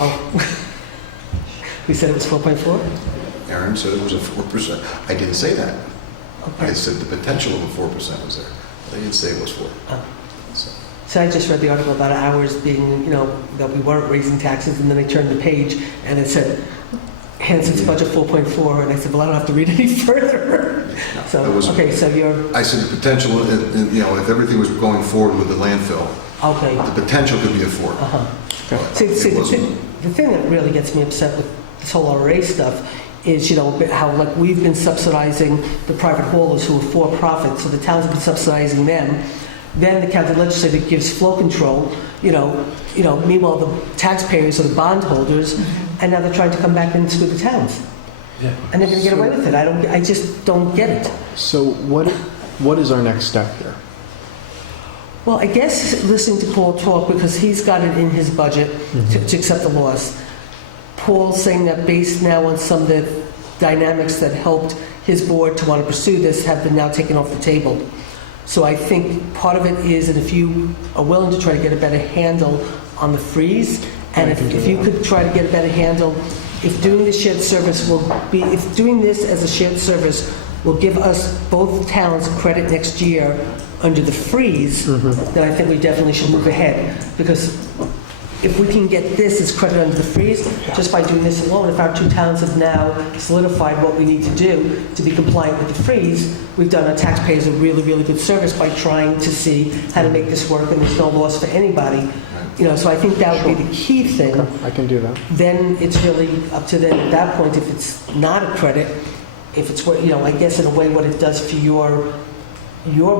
Oh. We said it was 4.4? Aaron said it was a 4%. I didn't say that. I Okay. said the potential of a 4% was there. I didn't say it was 4. Oh. So, So I just read the article about ours being, that we weren't raising taxes, and then I turned the page, and it said, Hanson's budget 4.4, and I said, well, I don't have to read any further. So, that was- okay, so you're, I said the potential, if everything was going forward with the landfill, okay. the potential could be a 4. Uh-huh. But See, it the wasn't. thing that really gets me upset with this whole RA stuff is, how, like, we've been subsidizing the private haulers who are for-profit, so the towns have been subsidizing them. Then the county legislature gives flow control, meanwhile the taxpayers are the bondholders, and now they're trying to come back and screw the towns. Yeah. And they're gonna get away with it. I just don't get it. so what is our next step here? Well, I guess listening to Paul talk, because he's got it in his budget to accept the loss. Paul's saying that based now on some of the dynamics that helped his board to want to pursue this have been now taken off the table. So I think part of it is that if you are willing to try to get a better handle on the freeze, and if you could try to get a better handle, if doing this shared service if doing this as a shared service will give us both towns credit next year under the freeze, then I think we definitely should move ahead. Because if we can get this as credit under the freeze, just by doing this alone, if our two towns have now solidified what we need to do to be compliant with the freeze, we've done our taxpayers a really, really good service by trying to see how to make this work, and there's no loss for anybody. So I think that would be the key thing. I can do that. Then it's really up to them at that point, if it's not a credit, if it's what, I guess in a way what it does for your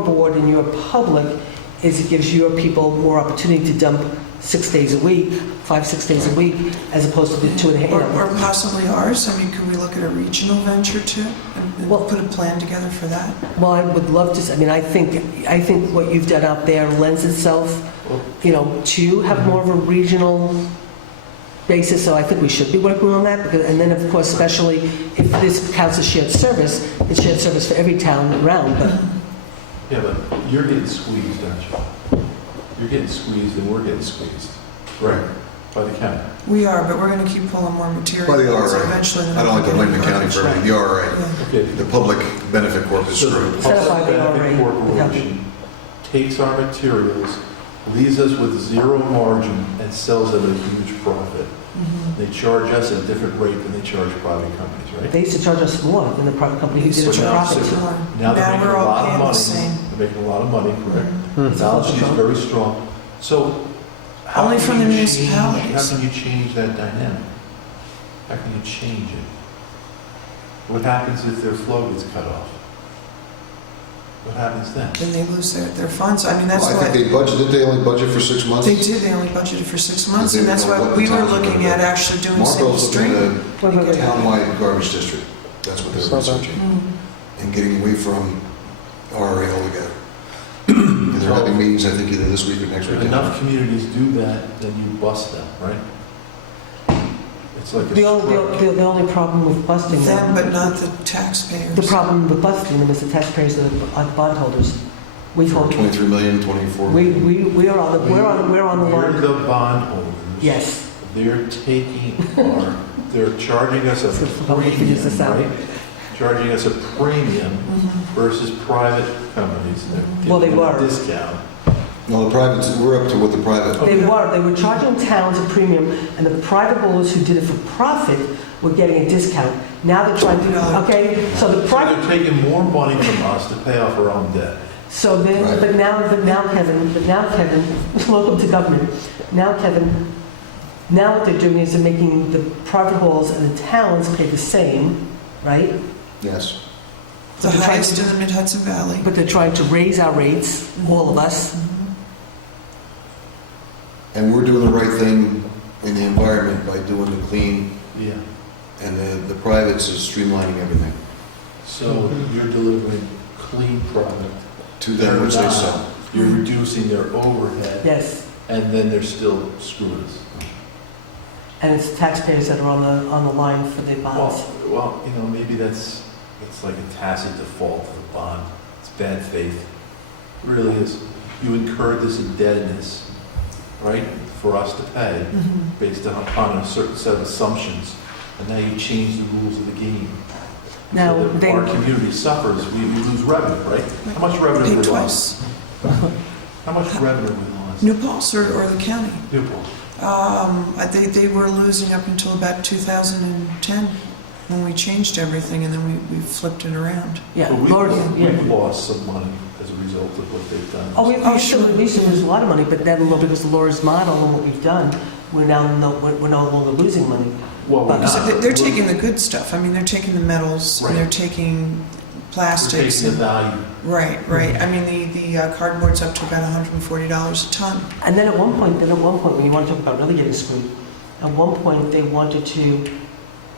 board and your public is it gives your people more opportunity to dump 6 days a week, 5-6 days a week, as opposed to the 2.5. Or possibly ours. I mean, could we look at a regional venture too and Well- put a plan together for that? Well, I would love to, I think what you've done out there lends itself, to have more of a regional basis, so I think we should be working on that. And then, of course, especially if this counts as shared service, it's shared service for every town around, but Yeah, but you're getting squeezed, aren't you? You're getting squeezed and we're getting squeezed. Right. By the county. We are, but we're going to keep pulling more material. By the so RRA. eventually I don't like to blame the county for everything. The RRA, Yeah. Okay. the Public Benefit Corp is So screwed. the Set up by Public the Benefit RRA. Corporation takes our materials, leaves us with zero margin, and sells at a huge profit. They charge us a different rate than they charge private companies, right? they used to charge us more than the private company who did it So for now- profit. Now they're making we're a all lot of paying the money. same. They're making a lot of money, correct? Hmm. The balance sheet is very strong. So how Only can from the you change- municipalities. How can you change that dynamic? How can you change it? What happens if their flow gets cut off? What happens then? Then they lose their funds. I mean, that's Well, I why think didn't they only budget for 6 months? they did. They only budgeted for 6 months, They and that's don't know why what we the were towns are looking gonna at do. actually doing single Marco's looking stream. at a townwide garbage district. That's what they're Saw that. researching. Mm. And getting away from RRA altogether. And they're having meetings, I think, either this week or next week. If enough communities do that, then you bust them, right? It's like a The only, structure. the only problem with busting Them, them, but not the taxpayers. the problem with busting them is the taxpayers are the bondholders. We hold, 23 million, 24 we million. are on the, we're on the We're line. the bondholders. Yes. They're taking our, they're charging us a So the public figures this premium, out. right? Charging us a premium versus private companies. They're Well, they giving a were. discount. No, the private, we're up to what the private, They were charging towns a premium, and the private haulers who did it for profit were getting a discount. Now they're trying to, okay, so the So private, they're taking more money from us to pay off our own debt. so then, Right. but now Kevin, welcome to government. Now, Kevin, now what they're doing is they're making the private hauls and the towns pay the same, right? yes. The But they're trying highest to- in the Mid-Hudson Valley. But they're trying to raise our rates, all of us. And we're doing the right thing in the environment by doing the clean, Yeah. and the privates is streamlining everything. So you're delivering clean product. To them, which they sell. You're reducing their overhead, Yes, and then they're still screwing us. and it's taxpayers that are on the line for the bonds. Well, you know, maybe that's like a tacit default of the bond. It's bad faith. It really is. You incurred this indebtedness, right, for us to pay based upon a certain set of assumptions, and now you change the rules of the game. Now, So that they, our community suffers, we lose revenue, right? How much revenue Paid we lost? twice. How much revenue we lost? New Paltz or the county. Newport. They were losing up until about 2010 when we changed everything and then we flipped it around. yeah, So Laura, yeah. we've lost some money as a result of what they've done. Oh, Oh, sure. we used to lose a lot of money, but then because of Laura's model and what we've done, we're no longer losing money. Well, we're So not. they're We're- taking the good stuff. I mean, they're taking the metals and they're taking We're plastics. taking the and- value. Right. I mean, the cardboard's up to about $140 a ton. And then at one point, when you want to talk about really getting screwed, at one point they wanted to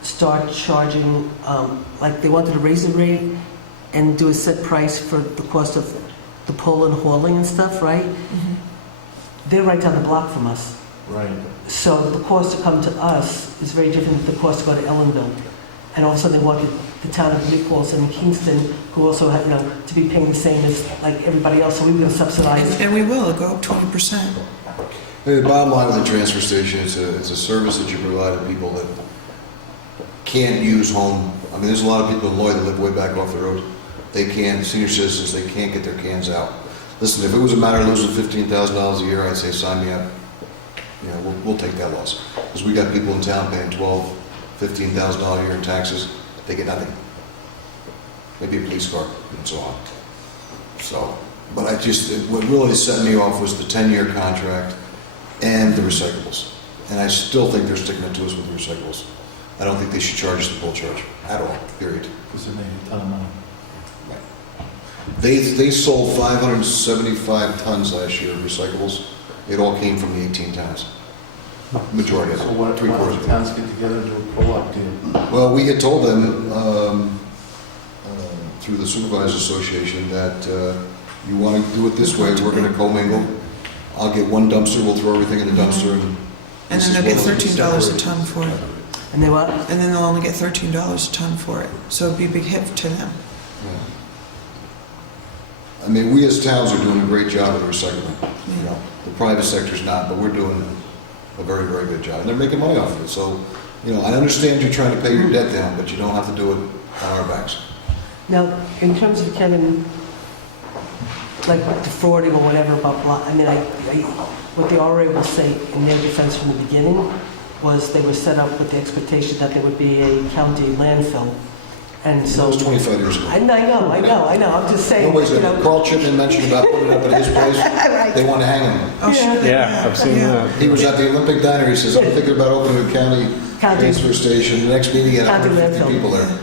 start charging, like they wanted to raise the rate and do a set price for the cost of the pull and hauling and stuff, right? They're right down the block from us. Right. So the cost to come to us is very different than the cost to go to Ellenville. And all of a sudden they wanted the town of New Paltz and Kingston, who also have, to be paying the same as like everybody else, so we were going to subsidize. And we will, it'll go up 20%. The bottom line with the transfer station, it's a service that you provide to people that can't use home. I mean, there's a lot of people in Lloyd that live way back off the road. They can't, senior citizens, they can't get their cans out. Listen, if it was a matter of losing $15,000 a year, I'd say sign me up. We'll take that loss. Because we got people in town paying $12,000, $15,000 a year in taxes. They get nothing. Maybe a police car and so on. So, but what really set me off was the 10-year contract and the recyclables. And I still think they're sticking it to us with the recyclables. I don't think they should charge us the full charge at all, period. Because they're making a ton of money. They sold 575 tons last year of recyclables. It all came from the 18 towns. Majority of So it, what, three-quarters of the it. towns get together and do a co-op deal? Well, we had told them through the Supervisors Association that you want to do it this way, we're going to commingle. I'll get one dumpster, we'll throw everything in the dumpster. And then they'll get $13 a ton for it. And they what? And then they'll only get $13 a ton for it. So it'd be a big hit to them. Yeah. I mean, we as towns are doing a great job of recycling. The private sector's not, but we're doing a very, very good job. And they're making money off of it. So, I understand you're trying to pay your debt down, but you don't have to do it on our backs. Now, in terms of Kevin, like defrauding or whatever, blah, blah, I mean, what the RA will say in their defense from the beginning was they were set up with the expectation that there would be a county landfill. And So so, that was 25 years ago. I know, I'm just saying, Nobody's Carl Chipman mentioned about putting it up at his place. Right. They want to hang him. Oh, sure. they Yeah, have. I've seen Yeah. that. He was at the Olympic Diner. He says, I'm thinking about opening a county transfer station. The next meeting, he had County 150 landfill. people there.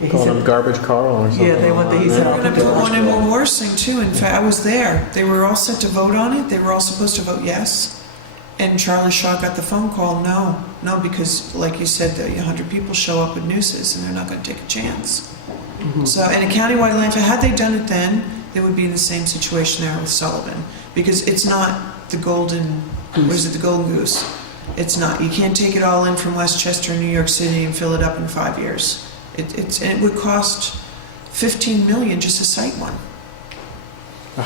He Calling him said, Garbage Carl or something. Yeah, they want the- he like said, that. We're going to put one in one worse thing too. In fact, I was there. They were all set to vote on it. They were all supposed to vote yes. And Charlie Shaw got the phone call, no, because like you said, 100 people show up with nooses and they're not going to take a chance. So in a countywide landfill, had they done it then, they would be in the same situation there with Sullivan. Because it's not the golden, what is it, the golden goose. It's not. You can't take it all in from Westchester, New York City, and fill it up in 5 years. And it would cost $15 million just to site one.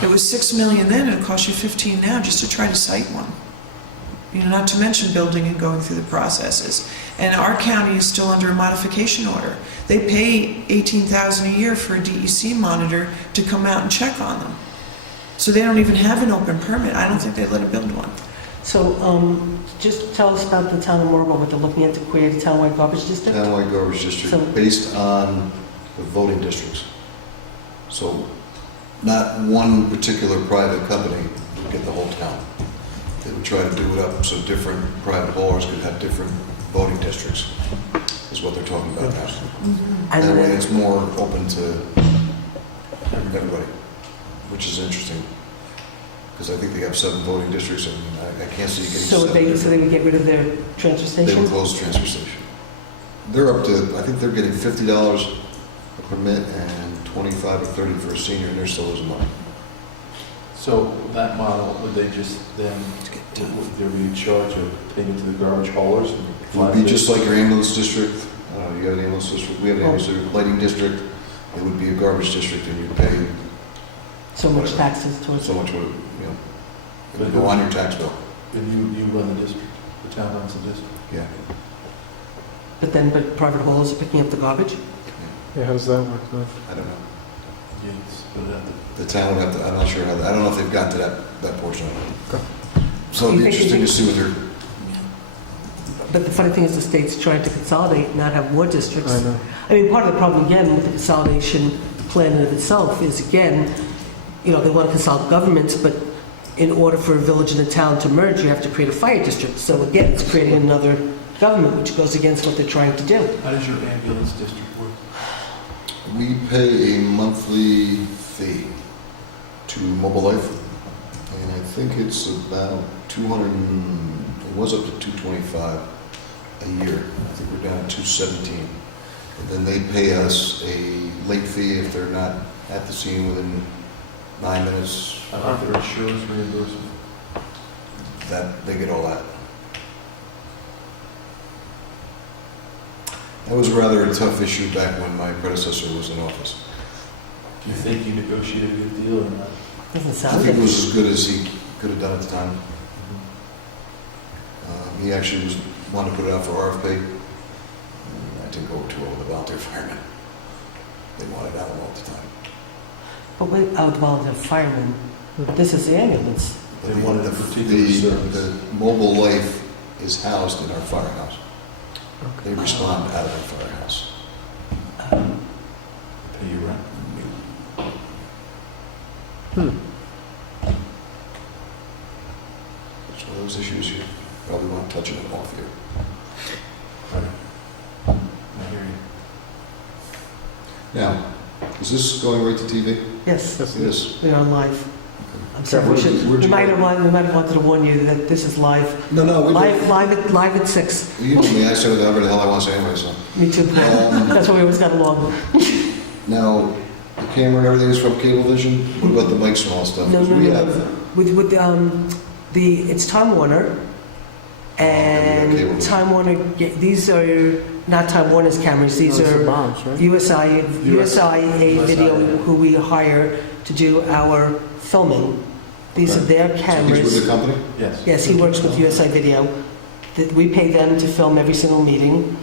It was $6 million then, and it costs you $15 now just to try to site one. Not to mention building and going through the processes. And our county is still under a modification order. They pay $18,000 a year for a DEC monitor to come out and check on them. So they don't even have an open permit. I don't think they let them build one. So, just tell us about the town of Marlborough, what they're looking at to create a townwide garbage district? Townwide garbage So- district based on the voting districts. So not one particular private company would get the whole town. They would try to do it up so different private haulers could have different voting districts, is what they're talking about now. And That way then- it's more open to everybody, which is interesting. Because I think they have 7 voting districts, and I can't see you getting So 7. they would get rid of their transfer They station? would close the transfer station. They're up to, I think they're getting $50 a permit and 25 or 30 for a senior, and they're still losing money. So that model, would they just then, would there be a charge of payment to the garbage haulers? It would be just like your ambulance district. You have an ambulance district, we have an ambulance district, lighting district. It would be a garbage district, and you'd pay So much taxes towards so it. much, it would go on your tax bill. And you run the district, the town runs the district. Yeah. But private haulers are picking up the garbage? Yeah, how does that work? then? I don't know. You just put it out there. The town would have to, I'm not sure how, I don't know if they've gotten to that portion of it. So it'd You be think interesting they- to see what they're, But the funny thing is the state's trying to consolidate, and not have more districts. I know. I mean, part of the problem, again, with the consolidation plan in of itself is, again, they want to consolidate governments, but in order for a village and a town to merge, you have to create a fire district. So again, it's creating another government, which goes against what they're trying to do. How does your ambulance district work? we pay a monthly fee to Mobile Life, and I think it's about 200, it was up to 225 a year. I think we're down at 217. And then they pay us a late fee if they're not at the scene within 9 minutes. I don't know if their insurance reimbursement. That, they get all that. That was rather a tough issue back when my predecessor was in office. Do you think you negotiated a good deal or not? Doesn't I sound think it good. was as good as he could have done at the time. He actually wanted to put it out for RFP. I didn't go too well with the volunteer firemen. They wanted out all the time. But wait, out volunteer firemen, this is the ambulance. They wanted a particular service. The Mobile Life is housed in our firehouse. They respond out of our firehouse. Pay you rent? It's one of those issues you probably won't touch it off here. Right. I hear you. Now, is this going right to TV? Yes, It is. we're on live. I'm sorry, Where'd we you might go? have wanted to warn you that this is live. No, we Live at 6. You know me, I say whatever the hell I want to say anyway, so. Me too. That's why we always got along. Now, the camera and everything is from Cablevision? What about the mics and all that stuff? No, 'Cause no, we no. have, It's Time Warner, and Okay, Time Warner, these are not Time Warner's cameras, these No, it's the are bombs, right? USIA Video, who we hire to do our filming. These are their so he's with cameras. the company? Yes. Yes, he works with USI Video. That we pay them to film every single meeting.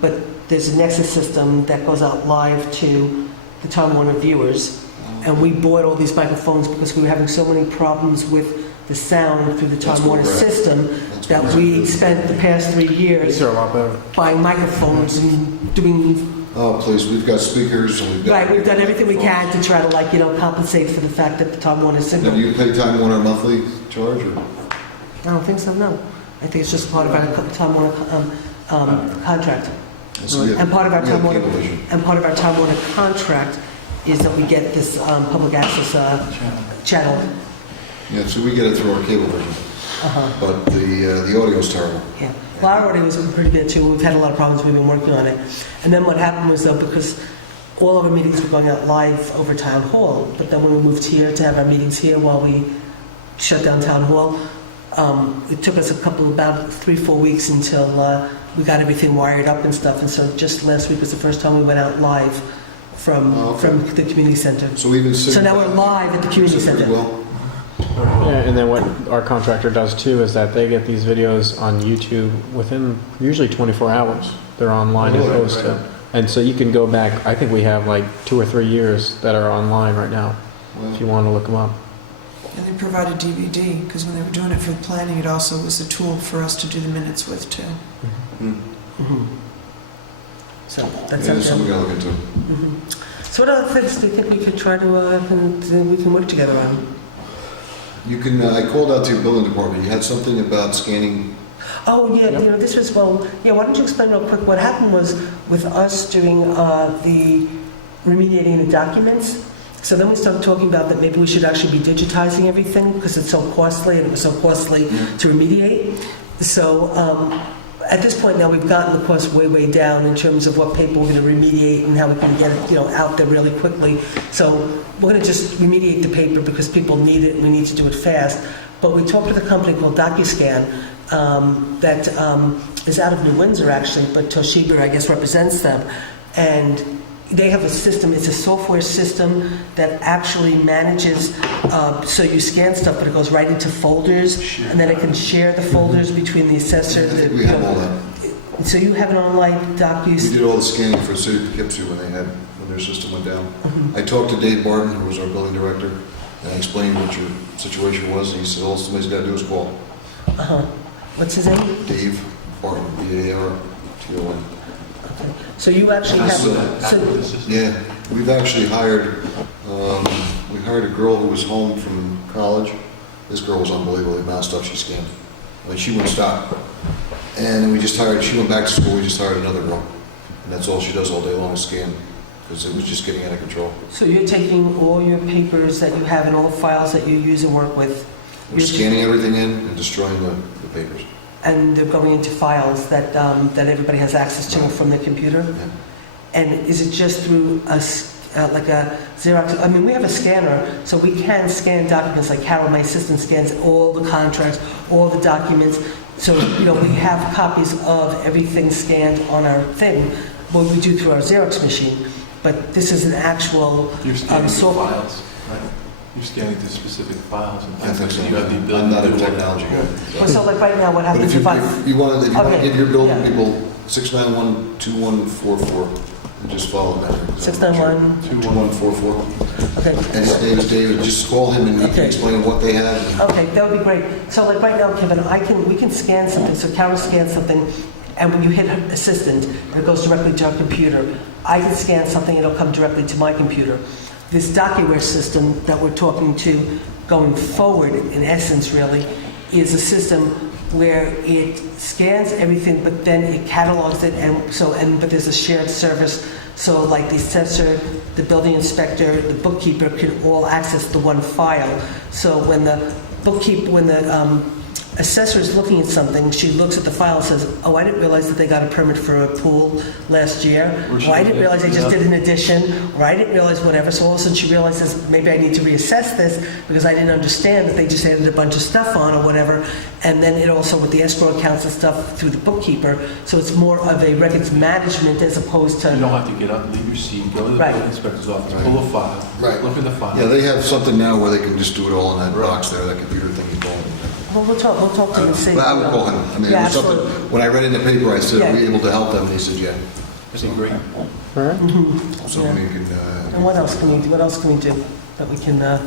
But there's a Nexus system that goes out live to the Time Warner viewers. And we bought all these microphones because we were having so many problems with the sound through the That's Time Warner correct. system That's that correct. we spent the past 3 These years are a lot better. buying microphones and doing. Oh, please, we've got speakers and we've got... Right, we've done everything we can to try to compensate for the fact that the Time Warner Now, signal. do you pay Time Warner a monthly charge, or? I don't think so, no. I think it's just part of our Time Warner contract. So we have- And part of our we have Time Warner, Cablevision. and part of our Time Warner contract is that we get this public access channel. Yeah, so we get it through our Cablevision, Uh-huh. but the audio's terrible. Yeah. Well, our audio was pretty good too. We've had a lot of problems. We've been working on it. And then what happened was though, because all of our meetings were going out live over Town Hall, but then when we moved here to have our meetings here while we shut down Town Hall, It took us about 3-4 weeks until we got everything wired up and stuff. And so just last week was the first time we went out live from the community center. So even So now we're live at the community pretty center. well. Yeah, and then what our contractor does too is that they get these videos on YouTube within usually 24 hours. They're online and Oh, posted. right. And so you can go back, I think we have like 2 or 3 years that are online right now, if you want to look them up. And they provide a DVD, because when they were doing it for the planning, it also was a tool for us to do the minutes with, too. Mhm. So that's Yeah, up that's something we there. gotta look into. Mhm. So what other things do you think we could try to, we can work together on? You can, I called out to your building department, you had something about scanning. Oh, yeah, Yep. this was, why don't you explain real quick, what happened was with us doing the remediating the documents, so then we started talking about that maybe we should actually be digitizing everything because it's so costly and it was so costly to remediate. So at this point now we've gotten the cost way down in terms of what paper we're going to remediate and how we can get it out there really quickly. So we're going to just remediate the paper because people need it and we need to do it fast. But we talked with a company called DocuScan that is out of New Windsor actually, but Toshiba I guess represents them. And they have a system, it's a software system that actually manages, so you scan stuff, but it goes right into folders, and then it can share the folders between the assessor. I think we have all that. So you have an online We docu. did all the scanning for the city of Poughkeepsie when their system went down. I talked to Dave Barton, who was our building director, and I explained what your situation was, and he said, all somebody's gotta do is call. What's his name? Dave Barton, B-A-R-T-O-N. So you actually have. Yeah, we've actually hired, we hired a girl who was home from college. This girl was unbelievable, the amount of stuff she scanned. I mean, she wouldn't stop. And then she went back to school, we just hired another girl. And that's all she does all day long is scan, because it was just getting out of control. So you're taking all your papers that you have and all the files that you use and work with. We're scanning everything in and destroying the papers. And they're going into files that everybody has access to from their computer? Yeah. And is it just through like a Xerox? I mean, we have a scanner, so we can scan documents. Like Carol, my assistant, scans all the contracts, all the documents. So, we have copies of everything scanned on our thing, what we do through our Xerox machine. But this is an actual You're scanning the software. files, right? You're scanning the specific files and I think so. you have the ability I'm not to a do all that. technology guy. Well, so like right now, what But happens if if I... you want to Okay, give your building yeah. people 691-2144, and just follow that. 691... 2144. Okay. And his name is David, just call him and he can Okay. explain what they have. Okay, that would be great. So like right now, Kevin, we can scan something, so Carol scans something, and when you hit her assistant, it goes directly to our computer. I can scan something, it'll come directly to my computer. This DocuWare system that we're talking to going forward, in essence really, is a system where it scans everything, but then it catalogs it, but there's a shared service. So like the assessor, the building inspector, the bookkeeper can all access the one file. So when the assessor is looking at something, she looks at the file and says, oh, I didn't realize that they got a permit for a pool last year, or I didn't realize they just did an addition, or I didn't realize whatever. So all of a sudden she realizes maybe I need to reassess this because I didn't understand that they just added a bunch of stuff on or whatever. And then it also with the escrow accounts and stuff through the bookkeeper. So it's more of a records management as opposed to... You don't have to get up, leave your seat, go to the Right. building inspector's office, Right. pull a file, Right. look in the file. Yeah, they have something now where they can just do it all in that box there, that computer thing you call it. Well, we'll talk to him and see. But I would call him. I mean, it Yeah, was something, absolutely. when I read in the paper, I said, are we Yeah. able to help them? And he said, yeah. That'd be great. All right. Something you can, And what else can we do? What else can we do that we can... I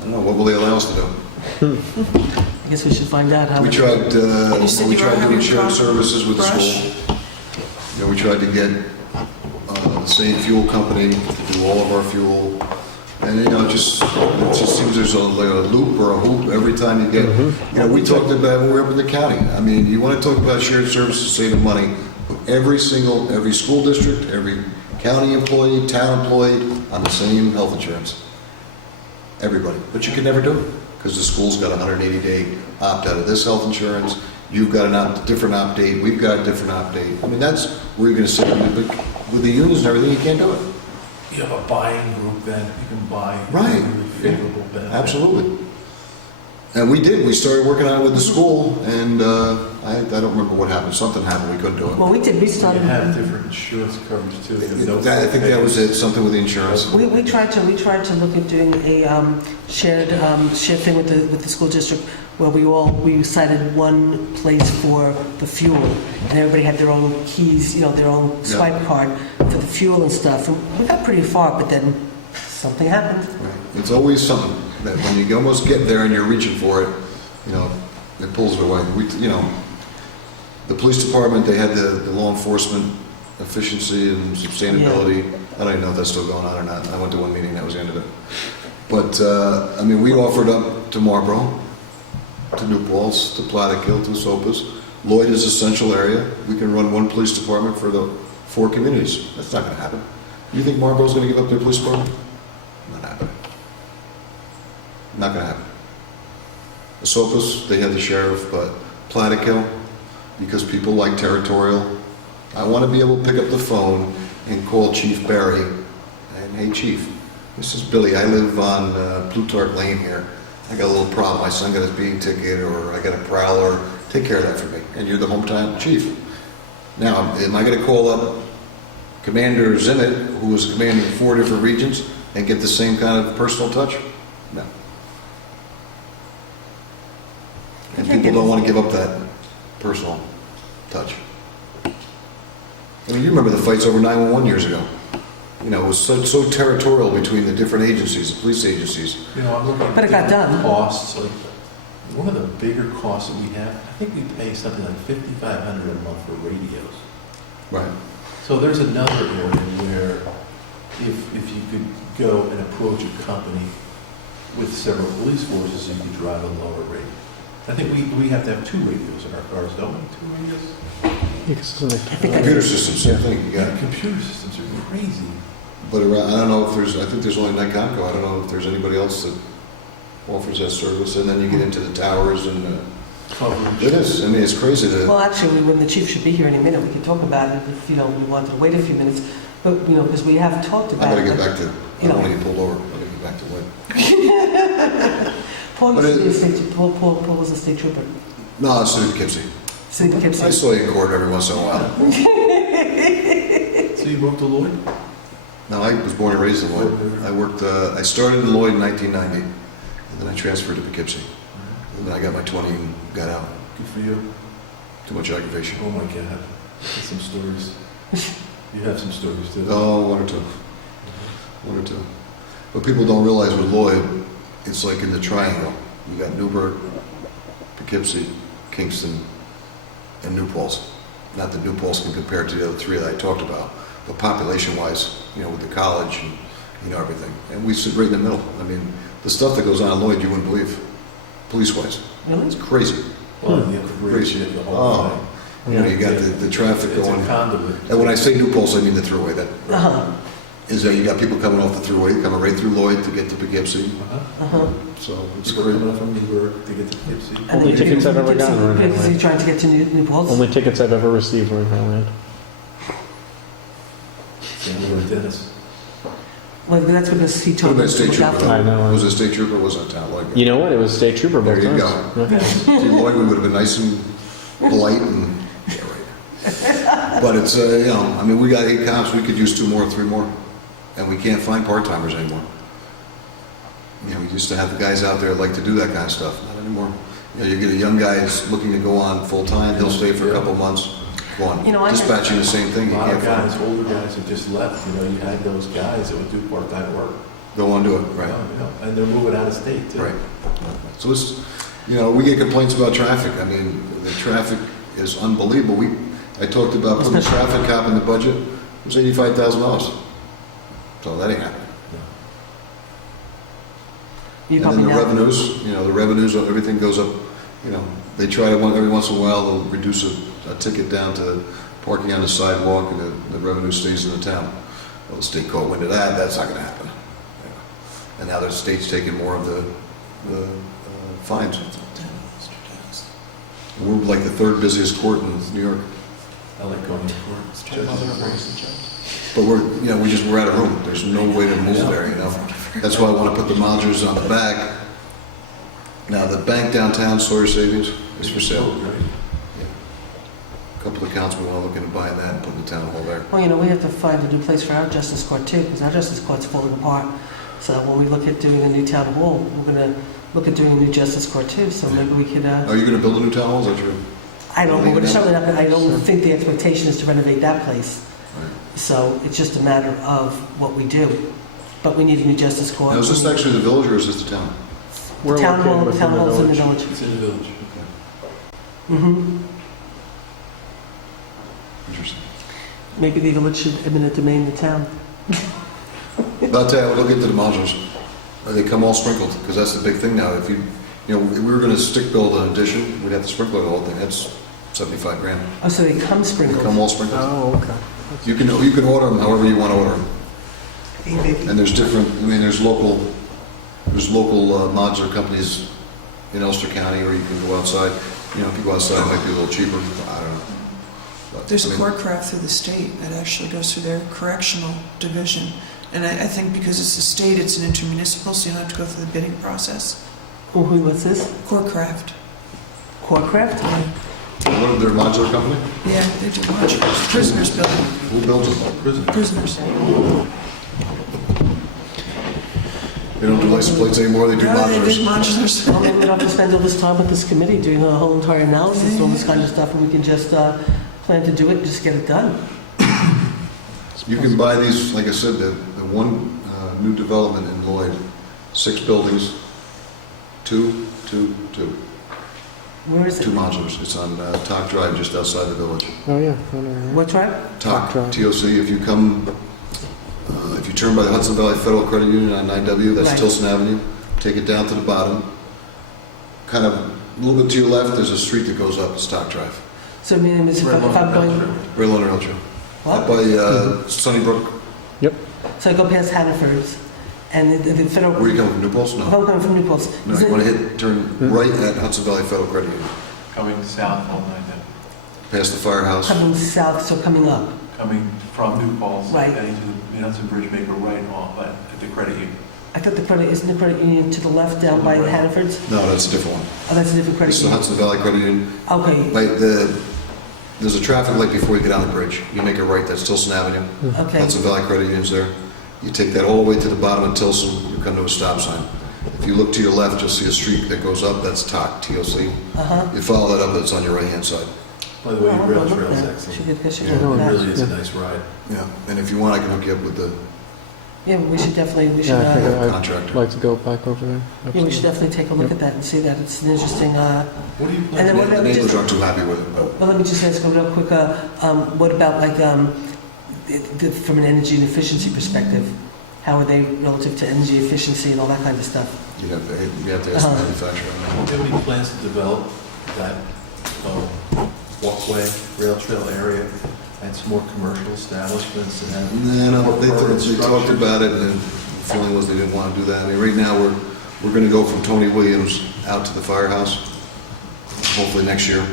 don't know, what will they allow us to do? I guess we should find out how... We tried, You said you were doing having shared problem services with the brush? school. We tried to get the same fuel company to do all of our fuel. And, it just seems there's like a loop or a hoop every time you get, we talked about when we were up in the county. I mean, you want to talk about shared services, saving money, every school district, every county employee, town employee on the same health insurance. Everybody. But you can never do it because the school's got a 180-day opt out of this health insurance. You've got a different opt date. We've got a different opt date. I mean, that's where you're going to sit. With the unions and everything, you can't do it. You have a buying group then, you can buy Right. really favorable benefits. Absolutely. And we did, we started working on it with the school, and I don't remember what happened, something happened, we couldn't do it. Well, we did, we You started. have different insurance coverage too. You have no- I think that was it, something with the insurance. We tried to look at doing a shared thing with the school district where we cited one place for the fuel, and everybody had their own keys, their own swipe card for the fuel and stuff. And we got pretty far, but then something happened. It's always something that when you almost get there and you're reaching for it, it pulls it away. The police department, they had the law enforcement efficiency and sustainability. I don't even know if that's still going on or not. I went to one meeting, that was the end of it. But, we offered up to Marlboro, to New Paltz, to Plattekill, to Sopas. Lloyd is a central area. We can run one police department for the 4 communities. That's not going to happen. You think Marlboro's going to give up their police department? Not happening. Not going to happen. Sopas, they had the sheriff, but Plattekill, because people like territorial, I want to be able to pick up the phone and call Chief Barry, and hey Chief, this is Billy, I live on Plutarch Lane here. I got a little problem, my son got his speeding ticket, or I got a prowler, take care of that for me. And you're the hometown chief. Now, am I going to call up Commander Zimmett, who was commanding 4 different regions, and get the same kind of personal touch? No. And people don't want to give up that personal touch. I mean, you remember the fights over 911 years ago. It was so territorial between the different agencies, the police agencies. I'm looking at But it got different done. costs. Like, one of the bigger costs that we have, I think we pay something like $5,500 a month for radios. Right. So there's another area where if you could go and approach a company with several police forces, you could drive a lower rate. I think we have to have 2 radios in our cars, don't we? 2 radios? Because isn't it- Computer systems, same thing. You got Yeah, computer systems are crazy. But I don't know if I think there's only Nycomco. I don't know if there's anybody else that offers that service. And then you get into the towers and Coverage. it is. I mean, it's crazy to. Well, actually, when the chief should be here in a minute, we can talk about it if, we wanted to wait a few minutes. But, because we have talked I about gotta it. get back to. I don't want to get pulled over. I gotta get back to Lynn. Paul But used to be a state, Paul was a state trooper. No, it's City of Poughkeepsie. City of I Poughkeepsie. saw you in court every once in a while. So you moved to Lloyd? No, I was born and raised in Lloyd. I worked. I started in Lloyd in 1990, and then I transferred to Poughkeepsie. And then I got my 20 and got out. Good for you. Too much aggravation. Oh my God. That's some stories. You have some stories too. Oh, 1 or 2. 1 or 2. What people don't realize with Lloyd, it's like in the triangle. You got Newburgh, Poughkeepsie, Kingston, and New Paltz. Not that New Paltz can compare to the other 3 that I talked about, but population-wise, with the college and, everything. And we sit right in the middle. I mean, the stuff that goes on in Lloyd, you wouldn't believe, police-wise. Really? It's crazy. Well, you have the bridge, you have the whole Oh. thing. You got the traffic It's going. a conduit. And when I say New Paltz, I mean the thruway. That Uh-huh, is that you got people coming off the thruway, coming right through Lloyd to get to Poughkeepsie. uh-huh. So it's People great. coming up from Newburgh to get to Poughkeepsie. And Only then tickets I've ever gotten were in Is he Highland. trying to get to New Paltz? Only tickets I've ever received were in Highland. And we were at Dennis. Well, that's because he Could told have been us a to state look out trooper. for I know. Was it a state trooper or was it a town Lloyd guy? You know what? It was state trooper both There you times. go. Yeah. See, Lloyd, we would have been nice and polite and, yeah, right. But it's, we got 8 cops, we could use 2 more, 3 more. And we can't find part-timers anymore. We used to have the guys out there that like to do that kind of stuff, not anymore. You get a young guy who's looking to go on full-time, he'll stay for a couple months, go on. I had- Dispatching the same thing, A you lot can't of find. guys, older guys have just left. You had those guys that would do part-time work. Go on, do it, right. And they're moving out of state too. Right. So it's, we get complaints about traffic. I mean, the traffic is unbelievable. I talked about putting a traffic cop in the budget. It was $85,000. So that ain't happening. You And probably then the know. revenues, everything goes up. They try to, every once in a while, they'll reduce a ticket down to parking on the sidewalk and the revenue stays in the town. Well, the state caught wind of that. That's not going to happen. And now the state's taking more of the fines. We're like the 3rd busiest court in New York. I like going to court. But we're out of room. There's no way to move there, That's why I want to put the modulars on the back Now, the bank downtown, Sawyer Savings, is for Oh, sale. great. A couple of accounts, we want to look into buying that and putting the town hall there. Well, you know, we have to find a new place for our justice court too, because our justice court's falling apart. So when we look at doing a new town hall, we're gonna look at doing a new justice court too, so maybe we could, Are you going to build a new town hall? Is that true? I don't know, we're certainly not, I don't think the expectation is to renovate that place. Right. So it's just a matter of what we do. But we need a new justice court. Now, is this actually the village or is this the town? We're Town located hall, within town the hall's in the village. village. It's in the village. Mm-hmm. Interesting. Maybe the village should eminent domain the town. But I'll tell you, we'll look into the modulars. They come all sprinkled, because that's the big thing now. If you know, if we were going to stick build an addition, we'd have to sprinkle the whole thing. That's 75 grand. Oh, so they come They sprinkled. come all sprinkled. Oh, okay. You can order them however you want to order them. Hey, baby. And there's different, I mean, there's local modular companies in Ulster County, or you can go outside. You know, if you go outside, it might be a little cheaper. I don't know. But, There's I a mean, court craft through the state that actually goes through their correctional division. And I think because it's the state, it's an intermunicipal, so you don't have to go through the bidding process. What's this? Court craft. Courtcraft? What are their modular company? Yeah, they do modulars. Prisoners building. Who builds them? Prison. Prisoners. They don't do license plates anymore, they do No, they did modulars. modulars. Well, maybe we don't have to spend all this time with this committee doing a whole entire analysis and all this kind of stuff, and we can just plan to do it and just get it done. You can buy these, like I said, the one new development in Lloyd, 6 buildings, two Where is it? modulars. It's on Talk Drive, just outside the village. Oh, yeah. I know, What tribe? Talk, Drive. TOC, if you come, if you turn by the Hudson Valley Federal Credit Union on 9W, that's Right. Tilson Avenue, take it down to the bottom, kind of a little bit to your left, there's a street that goes up, it's Talk Drive. So meaning is if I'm going, Rail on Rail Trail. Up what? by Sunnybrook. So I go past Hannaford's and the federal, Where you coming from, New Paltz? if No. I'm coming from New Paltz. No, is you it- want to turn right at Hudson Valley Federal Credit Union, Coming south on 9, past the firehouse. Coming south, so coming up. coming from New Falls. Right. Heading to the Hudson Bridge, make a right off at the credit union. I thought isn't the credit union to the left down by Right. Hannaford's? No, that's a different one. Oh, that's a different credit This is the union. Hudson Valley Credit Union. Okay, There's a traffic light before you get on the bridge. You make a right, that's Tilson Avenue. okay. Hudson Valley Credit Union's there. You take that all the way to the bottom of Tilson, you come to a stop sign. If you look to your left, you'll see a street that goes up, that's TOC, TOC. Uh-huh. You follow that up, it's on your right-hand side. By the way, Well, your I'm rail gonna look trail is at it. excellent. Should It look at really that. is a nice ride. Yeah, and if you want, I can hook you up with the Yeah, we should definitely, Yeah, I think I'd contractor. like to go back over there. yeah, we should definitely take a look at that and see that. It's an interesting, What do you And plan then to what The about neighbors just- aren't too happy with it, but well, let me just ask a real quick, what about like, from an energy and efficiency perspective? How are they relative to energy efficiency and all that kind of stuff? you have to ask the manufacturer. Do you have any plans to develop that walkway, rail trail area, and some more commercial establishments and have No, more they permanent talked structures? about it, and the feeling was they didn't want to do that. I mean, right now, we're going to go from Tony Williams out to the firehouse, hopefully next year.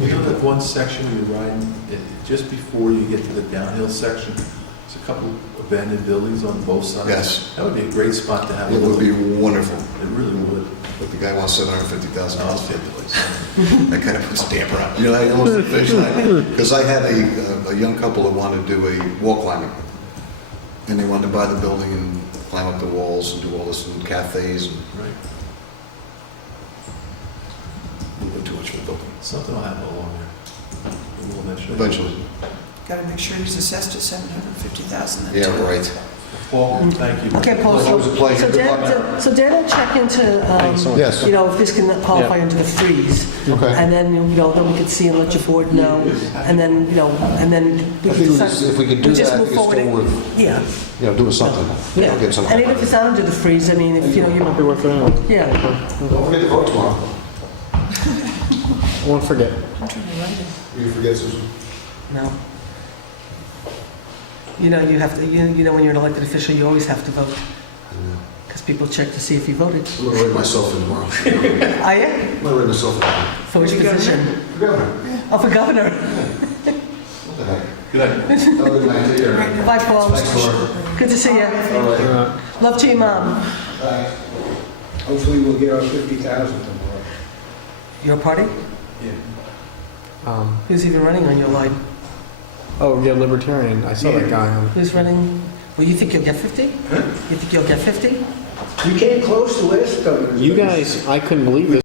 You know that one section where you're riding, just before you get to the downhill section, there's a couple abandoned buildings on both sides? Yes. That would be a great spot to have a It would little, be wonderful, it really would. but the guy wants $750,000. I'll fit the place. That kind of puts a damper on it. You know, I almost did finish that, because I had a young couple that wanted to do a wall climbing. And they wanted to buy the building and climb up the walls and do all this, and cafes, and Right. a little bit too much for the building. Something will happen along there. It will eventually. Eventually. Got to make sure he's assessed at 750,000. then, Yeah, too. right. Paul, thank you. Okay, Paul, Well, that was a pleasure. so Good luck. Dan will check into, Thanks so much. Yes. you know, if this can qualify Yeah. under the freeze. Okay. And then, you know, then we could see and let your board know, and then, you know, and then we I can think decide. if we could do we just that, move it's forward. still worth, Yeah, doing something. yeah. Get something. And even if it's not under the freeze, I mean, if, you know, Might be you, worth it anyway. yeah. Don't forget to vote tomorrow. I won't forget. I'm trying to write it. You forget, Susan? No. You know, you have to, you know, when you're an elected official, you always have to vote, because people check to see if you voted. I'm gonna write myself in tomorrow. Are you? I'm gonna write myself in. For which For governor? position? Governor. Oh, for governor. What the heck? Good night. Have a good night. Take care. Bye, Paul. Thanks, Laura. Good to see you. All right. Love to your mom. Bye. Hopefully we'll get our 50,000 tomorrow. Your party? Yeah. Who's even running on your line? Oh, yeah, Libertarian. I saw that guy on. Who's running? Well, you think you'll get 50? You think you'll get 50? We came close to last governor's. You guys, I couldn't believe this.